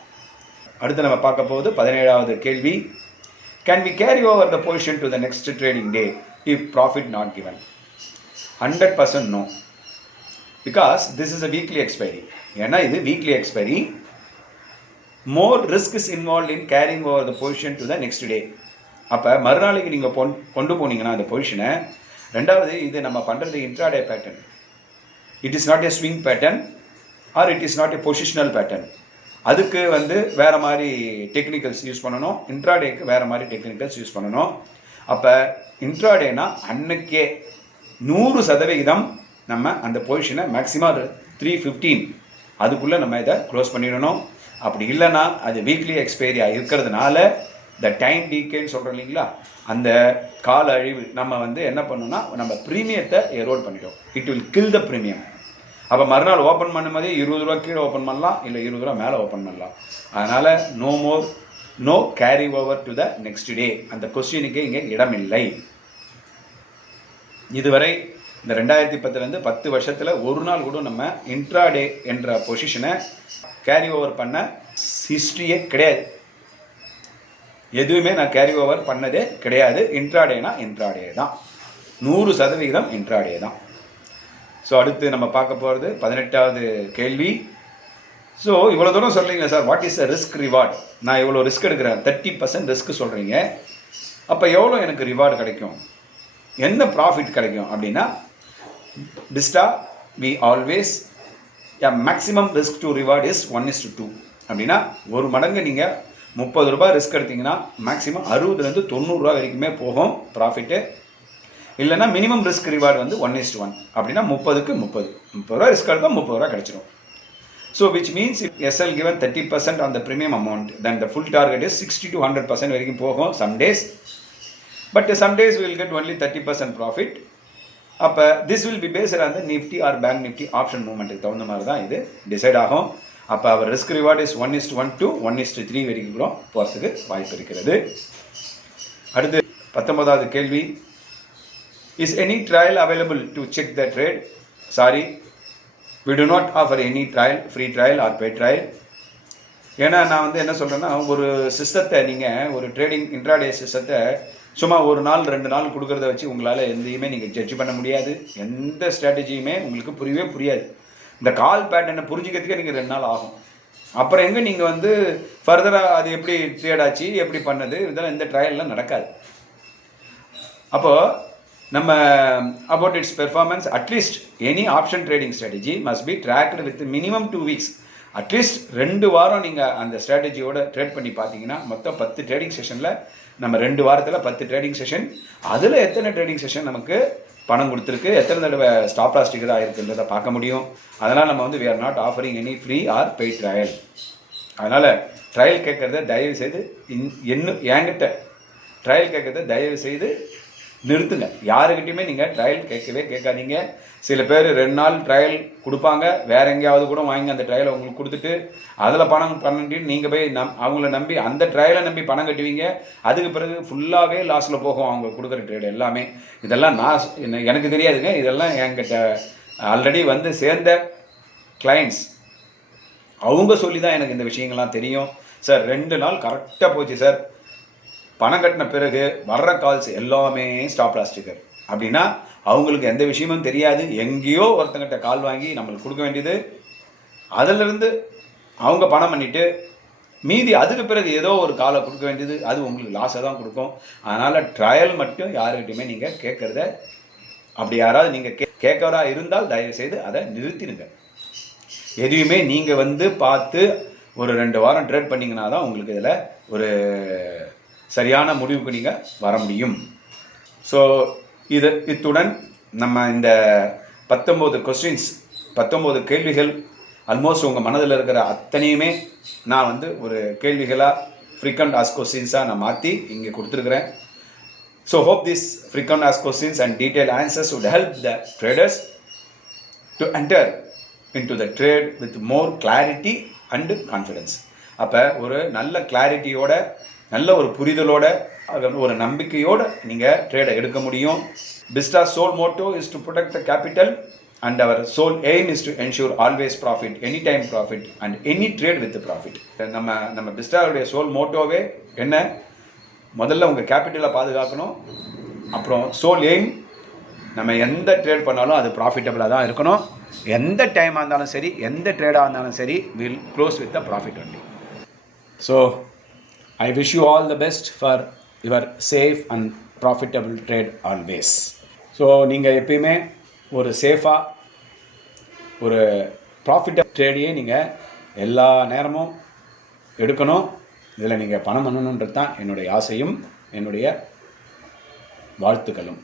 அடுத்து நம்ம பார்க்க போகுது 17வது கேள்வி. Can we carry over the position to the next trading day if profit not given? 100% no, because this is a weekly expiry. ஏன்னா இது weekly expiry. More risk is involve in carrying over the position to the next day. அப்போ மறுநாளைக்கு நீங்கள் கொண்டு போனீங்கன்னா அந்த பொசிஷனை, ரெண்டாவது இது நம்ம பண்ணுறது intraday pattern. It is not a swing pattern R it is not a positional pattern. அதுக்கு வந்து வேறு மாதிரி டெக்னிக்கல்ஸ் யூஸ் பண்ணணும், இன்ட்ராடேக்கு வேறு மாதிரி டெக்னிக்கல்ஸ் யூஸ் பண்ணணும். அப்போ இன்ட்ராடேனா அன்னைக்கே 100% நம்ம அந்த பொசிஷனை மேக்ஸிமம் 315 அதுக்குள்ளே நம்ம இதை க்ளோஸ் பண்ணிடணும். அப்படி இல்லைன்னா அது வீக்லி எக்ஸ்பைரியாக இருக்கிறதுனால த டைம் டீக்கேன்னு சொல்கிறோம் இல்லைங்களா, அந்த கால அழிவு நம்ம வந்து என்ன பண்ணணும்னா நம்ம ப்ரீமியத்தை எரோட் பண்ணிட்டோம். It will kill the premium. அப்போ மறுநாள் ஓப்பன் பண்ணும்போதே 20 ரூபா கீழே ஓப்பன் பண்ணலாம், இல்லை 20 ரூபா மேலே ஓப்பன் பண்ணலாம். அதனால் no carry over to the next day. அந்த கொஸ்டினுக்கு இங்கே இடமில்லை. இதுவரை இந்த 2010 10 வருஷத்தில் ஒரு நாள் கூட நம்ம இன்ட்ராடே என்ற பொசிஷனை கேரி ஓவர் பண்ண ஹிஸ்ட்ரியே கிடையாது. எதுவுமே நான் கேரி ஓவர் பண்ணதே கிடையாது. இன்ட்ராடேனா இன்ட்ராடே தான், 100% இன்ட்ராடே தான். ஸோ அடுத்து நம்ம பார்க்க போகிறது 18வது கேள்வி. ஸோ இவ்வளோ தூரம் சொல்கிறீங்க sir, what is a risk reward? நான் இவ்வளோ ரிஸ்க் எடுக்கிறேன், 30% ரிஸ்க் சொல்கிறீங்க. அப்போ எவ்வளோ எனக்கு ரிவார்டு கிடைக்கும், என்ன ப்ராஃபிட் கிடைக்கும் அப்படின்னா, பிஸ்டா we always maximum risk to reward is 1:2. அப்படின்னா ஒரு மடங்கு நீங்கள் 30 ரூபா ரிஸ்க் எடுத்திங்கன்னா மேக்ஸிமம் 60 to 90 ரூபா வரைக்குமே போகும் ப்ராஃபிட்டு. இல்லைனா மினிமம் ரிஸ்க் ரிவார்டு வந்து 1:1. அப்படின்னா 30க்கு 30 ரூபா ரிஸ்க் எடுத்தால் 30 ரூபா கிடச்சிரும். So which means if SL given 30% on the premium amount, then the full target is 60 to 100% வரைக்கும் போகும் some days. But some days we will get only 30% profit. அப்போ this will be based on the Nifty or Bank Nifty option movement தகுந்த மாதிரி தான் இது decide ஆகும். அப்போ அவர் risk reward is 1:1 to 1:3 வரைக்கும் கூட போகிறதுக்கு வாய்ப்பு இருக்கிறது. அடுத்து 19வது கேள்வி. Is any trial available to check the trade? Sorry, we do not offer any trial, free trial or paid trial. ஏன்னா நான் வந்து என்ன சொல்கிறேன்னா, ஒரு சிஸ்டத்தை நீங்கள் ஒரு ட்ரேடிங் இன்ட்ராடே சிஸ்டத்தை சும்மா ஒரு நாள் 2 நாள் கொடுக்குறத வச்சு உங்களால் எந்தையுமே நீங்கள் ஜட்ஜ் பண்ண முடியாது. எந்த ஸ்ட்ராட்டஜியுமே உங்களுக்கு புரியவே புரியாது. இந்த கால் பேட்டர்னை புரிஞ்சுக்கிறதுக்கே நீங்கள் 2 நாள் ஆகும். அப்புறம் எங்கே நீங்கள் வந்து ஃபர்தராக அது எப்படி ட்ரேட் ஆச்சு, எப்படி பண்ணது, இதெல்லாம் இந்த ட்ரையல்லாம் நடக்காது. அப்போது நம்ம about it's performance, at least any option trading strategy must be tracked with minimum 2 weeks. At least 2 வாரம் நீங்கள் அந்த ஸ்ட்ராட்டஜியோட ட்ரேட் பண்ணி பார்த்தீங்கன்னா மொத்தம் 10 ட்ரேடிங் செஷனில் நம்ம 2 வாரத்தில் 10 ட்ரேடிங் செஷன், அதில் எத்தனை ட்ரேடிங் செஷன் நமக்கு பணம் கொடுத்துருக்கு, எத்தனை தடவை ஸ்டாப் லாஸ் டிக்கெட் ஆகிருக்குன்றதை பார்க்க முடியும். அதனால் நம்ம வந்து we are not offering any free or paid trial. அதனால் ட்ரையல் கேட்குறத தயவு செய்து என்கிட்ட ட்ரையல் கேட்குறத தயவு செய்து நிறுத்துங்க. யாருக்கிட்டையுமே நீங்கள் ட்ரையல் கேட்காதீங்க. சில பேர் 2 நாள் ட்ரையல் கொடுப்பாங்க, வேறு எங்கேயாவது கூட வாங்கி அந்த ட்ரையலை உங்களுக்கு கொடுத்துட்டு அதில் பணம் பண்ணிட்டு நீங்கள் போய் அவங்கள நம்பி அந்த ட்ரையலை நம்பி பணம் கட்டுவீங்க. அதுக்கு பிறகு ஃபுல்லாகவே லாஸில் போகும் அவங்க கொடுக்குற ட்ரேடு எல்லாமே. இதெல்லாம் எனக்கு தெரியாதுங்க. இதெல்லாம் என்கிட்ட ஆல்ரெடி வந்து சேர்ந்த கிளைண்ட்ஸ் அவங்க சொல்லி தான் எனக்கு இந்த விஷயங்கள்லாம் தெரியும். சார் 2 நாள் கரெக்டாக போச்சு சார், பணம் கட்டின பிறகு வர்ற கால்ஸ் எல்லாமே ஸ்டாப் லாஸ் டிக்கெட். அப்படின்னா அவங்களுக்கு எந்த விஷயமும் தெரியாது, எங்கேயோ ஒருத்தங்கிட்ட கால் வாங்கி நம்மளுக்கு கொடுக்க வேண்டியது அதிலிருந்து அவங்க பணம் பண்ணிவிட்டு மீதி அதுக்கு பிறகு ஏதோ ஒரு காலை கொடுக்க வேண்டியது அது உங்களுக்கு லாஸை தான் கொடுக்கும். அதனால் ட்ரையல் மட்டும் யாருக்கிட்டையுமே நீங்கள் கேட்குறத அப்படி யாராவது நீங்கள் கேட்கறா இருந்தால் தயவுசெய்து அதை நிறுத்திடுங்க. எதுவுமே நீங்கள் வந்து பார்த்து ஒரு 2 வாரம் ட்ரேட் பண்ணிங்கன்னா தான் உங்களுக்கு இதில் ஒரு சரியான முடிவுக்கு நீங்கள் வர முடியும். ஸோ இத்துடன் நம்ம இந்த 19 கொஸ்டின்ஸ் 19 கேள்விகள் ஆல்மோஸ்ட் உங்கள் மனதில் இருக்கிற அத்தனையுமே நான் வந்து ஒரு கேள்விகளாக ஃப்ரீக்வெண்ட் ஆஸ்க் கொஸ்டின்ஸாக நான் மாற்றி இங்கே கொடுத்துருக்குறேன். So hope this frequent ask questions and detail answers would help the traders to enter into the trade with more clarity and confidence. அப்போ ஒரு நல்ல கிளாரிட்டியோட நல்ல ஒரு புரிதலோட ஒரு நம்பிக்கையோடு நீங்கள் ட்ரேடை எடுக்க முடியும். Bista's sole motto is to protect the capital and our sole aim is to ensure always profit, anytime profit and any trade with the profit. நம்ம பிஸ்டாவுடைய சோல் மோட்டோவே என்ன? முதல்ல உங்கள் கேபிட்டலை பாதுகாக்கணும். அப்புறம் சோல் எய்ம் நம்ம எந்த ட்ரேட் பண்ணாலும் அது ப்ராஃபிட்டபிளாக தான் இருக்கணும். எந்த டைமாக இருந்தாலும் சரி, எந்த ட்ரேடாக இருந்தாலும் சரி, will close with the profit only. So I wish you all the best for your safe and profitable trade always. So நீங்கள் எப்பயுமே ஒரு சேஃபாக ஒரு ப்ராஃபிட்டபிள் ட்ரேடையே நீங்கள் எல்லா நேரமும் எடுக்கணும். இதில் நீங்கள் பணம் பண்ணணுன்றது தான் என்னுடைய ஆசையும் என்னுடைய வாழ்த்துக்களும்.